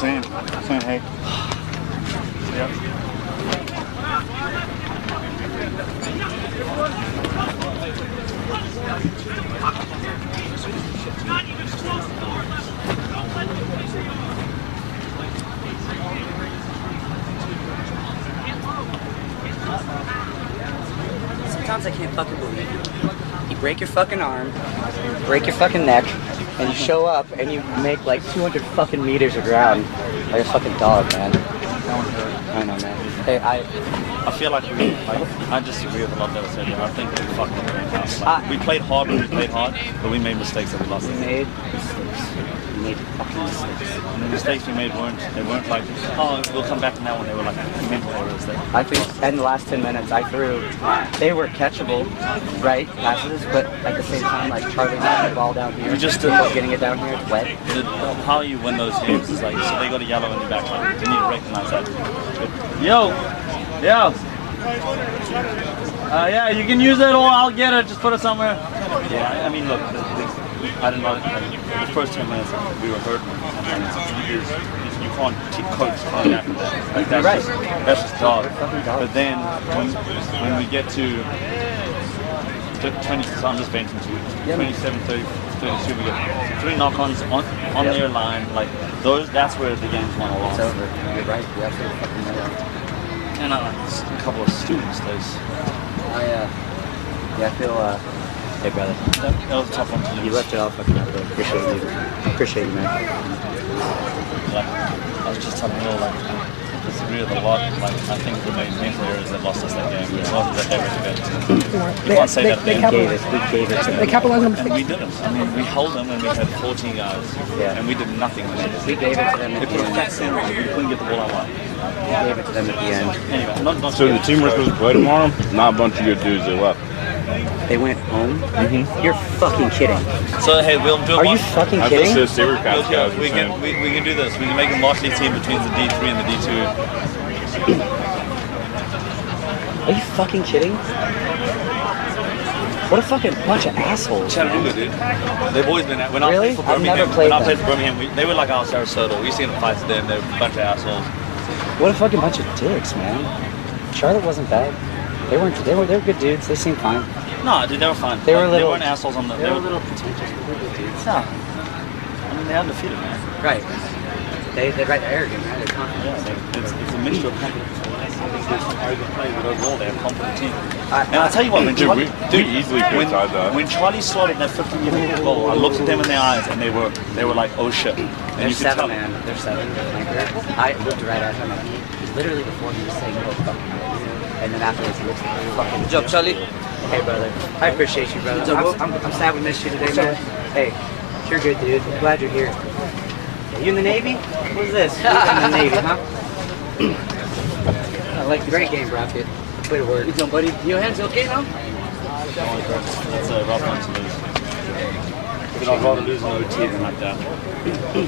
Saying hey. Yep. Sometimes I can't fucking believe you. You break your fucking arm, break your fucking neck, and you show up and you make like 200 fucking meters of ground like a fucking dog, man. I know, man. Hey, I feel like I disagree with a lot that was said. I think we fucked up the house. Like, we played hard when we played hard, but we made mistakes that we lost. We made mistakes. We made fucking mistakes. And the mistakes we made weren't like, oh, we'll come back now, when they were like mental errors. I think in the last 10 minutes I threw, they were catchable, right, passes, but at the same time, like Charlie had the ball down here, We just getting it down here, it's wet. How you win those games is like, so they got a yellow in the back line. You need to recognize that. Yo! Yeah, you can use it or I'll get it, just put it somewhere. Yeah, I mean, look, I didn't know, the first 10 minutes we were hurt, and you can't coach coming after that. Like, that's just dog. But then, when we get to 20, so I'm just venting to you, 27, 30, 32, we get 3 knock-ons on their line, like, that's where the game's won or lost. It's over. You're right, you absolutely fucking right. And a couple of student mistakes. I feel, hey brother. That was a tough one to lose. You left it all fucking out there. Appreciate you, man. Like, I was just telling Will, like, I disagree with a lot. Like, I think the main mental errors that lost us that game. It wasn't that they were good. You can't say that We gave it to them. They capitalized on And we didn't. I mean, we held them and we had 14 guys. Yeah. And we did nothing with it. We gave it to them They at put the a end. fat center and we couldn't get the ball out wide. We gave it to them at the end. Anyway, not So the team we're supposed to play tomorrow, not a bunch of good dudes, they left. They went home? Mm-hmm. You're fucking kidding. So, hey, we'll do Are you fucking I kidding? just said Sabercats guys. we can do this. We can make a motley team between the D3 and the D2. Are you fucking kidding? What a fucking bunch of assholes. Chattanooga, dude. They've always been. When Really? I played for I've Birmingham, never played when I them. played for Birmingham, they were like our Sarasota. We used to get in fights with them. They were a bunch of assholes. What a fucking bunch of dicks, man. Charlotte wasn't bad. They were good dudes. They seemed fine. No, dude, they were fine. They were They weren't assholes on the. They were a little pretentious, but they were good dudes. No. I mean, they're undefeated, man. Right. They're right arrogant, man. They're confident. Yeah, it's a mixture of confidence. But overall, they're a confident team. And I'll tell you what, when Charlie, we easily could have tied that. when Charlie slotted that 50-minute goal, I looked at them in the eyes, and they were like, oh shit. And They're you could tell. 7, man. They're 7. I looked right at him, and he literally before he was saying, no fucking way. And then afterwards, he looks like, fucking good job, Charlie. Hey, brother. I appreciate you, brother. I'm sad we missed you today, man. Hey, you're good, dude. I'm glad you're here. You in the Navy? What's this? You're in the Navy, huh? I like great game, Rocket. Way to work. Good job, buddy. Your hands okay now? That's a rough one to lose. But I'd rather lose an OT than like that. No.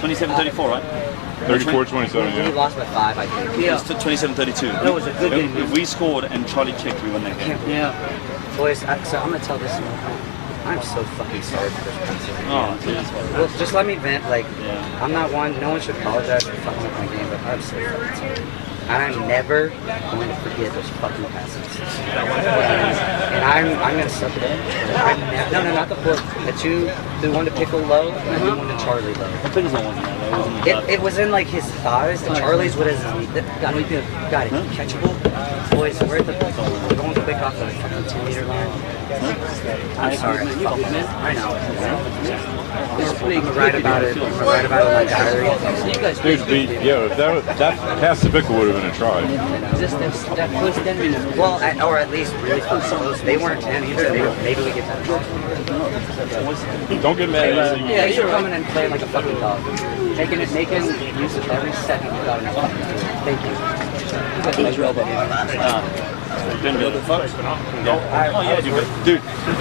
27-34, right? 34-27, We yeah. lost by 5, I think. It was 27-32. That was a good game. If we scored and Charlie kicked, we won that game. Yeah. Boys, so I'm going to tell this one. I'm so fucking sorry for this person. Oh, dude. Well, just let me vent. Like, Yeah. I'm not one. No one should apologize for fucking up my game, but I'm so fucking sorry. And I'm never going to forget those fucking passes. And I'm gonna suck it up. No, not the four. The one to Pickle low, and the one to Charlie low. I think it's not one that low. It was in like his thighs, and Charlie's what is it? Got it. Catchable. Boys, we're going quick off the fucking 2-meter line. I'm sorry. I know. I'm right about it. I'm right about it in my diary. You guys Dude, if that pass to Pickle would have been a try. that close 10 minutes. Well, or at least really close. They weren't 10 either. Maybe we get that. Don't get mad at anything. Yeah, you're coming and playing like a fucking dog. Making use of every second you got in your fucking career. Thank you. You guys made your elbow. Didn't do the fuck. Oh yeah, dude.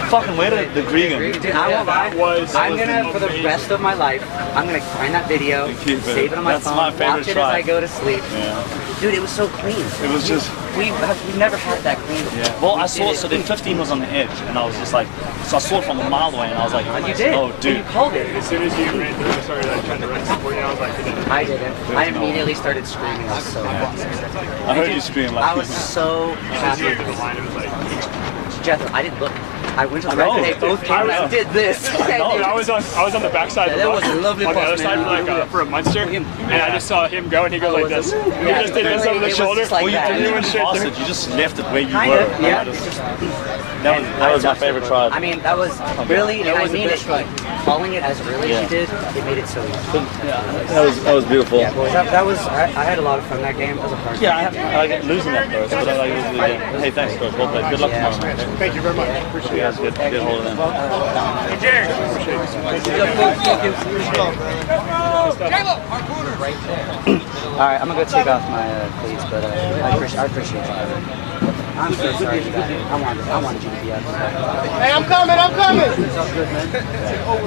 Fucking way to the Gregan. Dude, I won't lie. I'm gonna, for the rest of my life, I'm gonna find that video, save it on my That's phone, my favorite watch it try. as I go to sleep. Yeah. Dude, it was so clean. It was just... We've never had that clean before. Yeah. Well, I saw it, so then 15 was on the edge, and I was just like, so I saw it from a mile away, and I was like, You did. oh, dude. You called it. As soon as you ran through, I started like trying to run for you. I was like, I didn't. I immediately started screaming. I was so happy. I heard you scream like I was so happy. Jeff, I didn't look. I went to the right, and they both came and did this. Dude, I was on the backside that was a lovely on the pass, other side man. for a Munster, and I just saw him go, and he goes like this. He just did this over the shoulder. Like well, that. you didn't even pass it. You just left it where you Kind were. of, yeah. That was my favorite try. I mean, that was really, and I mean it. Calling it as early as you did, it made it so easy. That was beautiful. Yeah, well, that was. I had a lot of fun that game. That was a hard game. I get losing that first, but I like it was really good. Hey, thanks, coach. Well played. Good luck tomorrow, man. Thank you very much. Appreciate it. You guys get hold of them. Hey, Jerry. All right, I'm gonna go take off my cleats, but I appreciate you. I'm so sorry you got it. I wanted you to be out there. Hey, I'm coming. It's all good, man.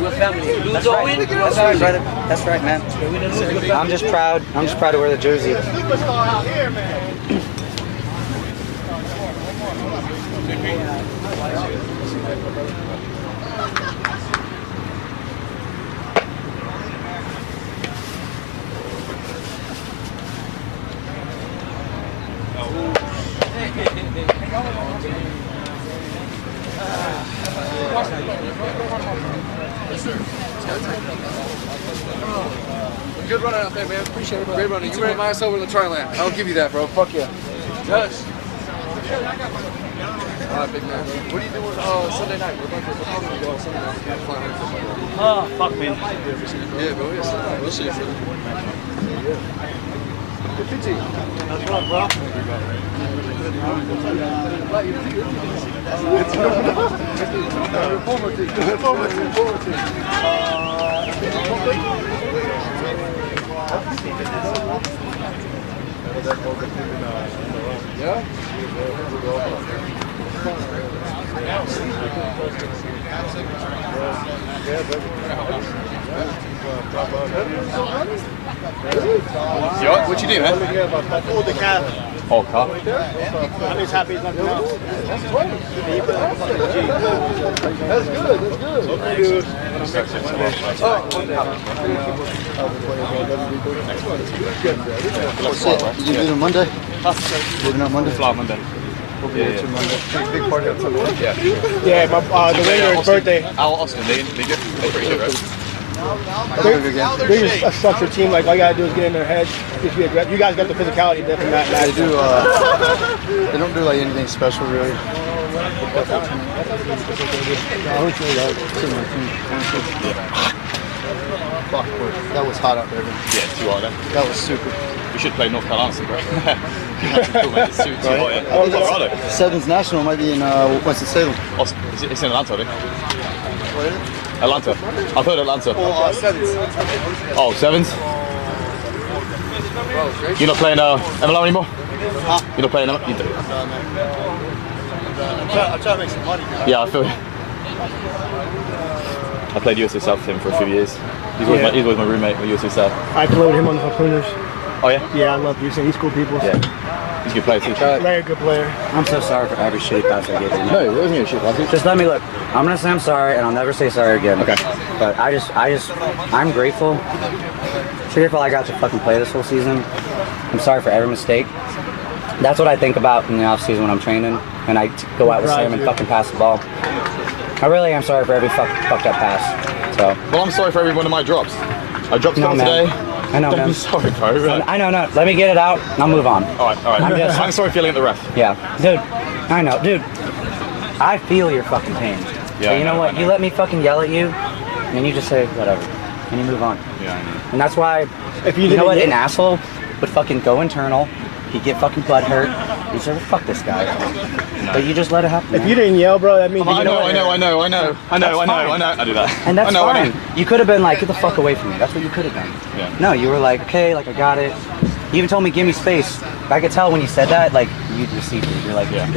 We're family. That's right. That's right, brother. That's right, man. I'm just proud to wear the jersey. Superstar out here, man. Good running out there, man. Appreciate it, bro. Great running. You ran my ass over in the try line. I'll give you that, bro. Fuck yeah. Yes. All right, big man. What are you doing Sunday night? We're going to go Sunday night. Oh, fuck me. Yeah, bro. Yes. We'll see you, brother. Good PT. That's right, bro. Yeah? Yo, what you do, man? Pulled the cabin. Oh, car. I'm just happy as nothing else. That's good. You leaving Monday? Leaving on Monday? Fly Monday. Big party on Sunday. Yeah, the winner's birthday. Austin, they good? They pretty good, right? They're just a structured team. Like all you gotta do is get in their head. Just be aggressive. You guys got the physicality different than that. They do. They don't do like anything special, really. Fuck, that was hot out there. Yeah, too hot there. That was super. We should play North Carolina, bro. It's too hot, yeah. Colorado. Sevens National might be in Winston-Salem. Oh, it's in Atlanta, I think. What is it? Atlanta. I've heard Atlanta. Oh, sevens. Oh, sevens? You're not playing MLR anymore? Huh? You're not playing MLR? You do. I'm trying to make some money now. Yeah, I feel you. I played USA South with him for a few years. He's always my roommate with USA South. I played him on the Harpooners. Oh, yeah? Yeah, I love USA. He's cool people. Yeah. He's a good player too. Very good player. I'm so sorry for every shitty pass I gave you. No, it wasn't a shit pass. Just let me look. I'm gonna say I'm sorry, and I'll never say sorry again. Okay. But I'm grateful. So grateful I got to fucking play this whole season. I'm sorry for every mistake. That's what I think about in the off season when I'm training, and I go out with Sam and fucking pass the ball. I really am sorry for every fucked up pass. So. Well, I'm sorry for every one of my drops. I dropped one today. I know, Don't man. be sorry, bro. Right? I know, no. Let me get it out, and I'll move on. All right. I'm sorry for yelling at the ref. Yeah, dude. I know, dude. I feel your fucking pain. Yeah. But you know what? You let me fucking yell at you, and you just say whatever, and you move on. Yeah, I know. And that's why, you know what? An asshole would fucking go internal. He'd get fucking butt hurt. He'd say, fuck this guy. No. But you just let it happen. If you didn't yell, bro, that means I know. I do that. And that's fine. You could have been like, get the fuck away from me. That's what you could have done. Yeah. No, you were like, okay, like I got it. You even told me, give me space. I could tell when you said that, like you received it. You're like, you got it.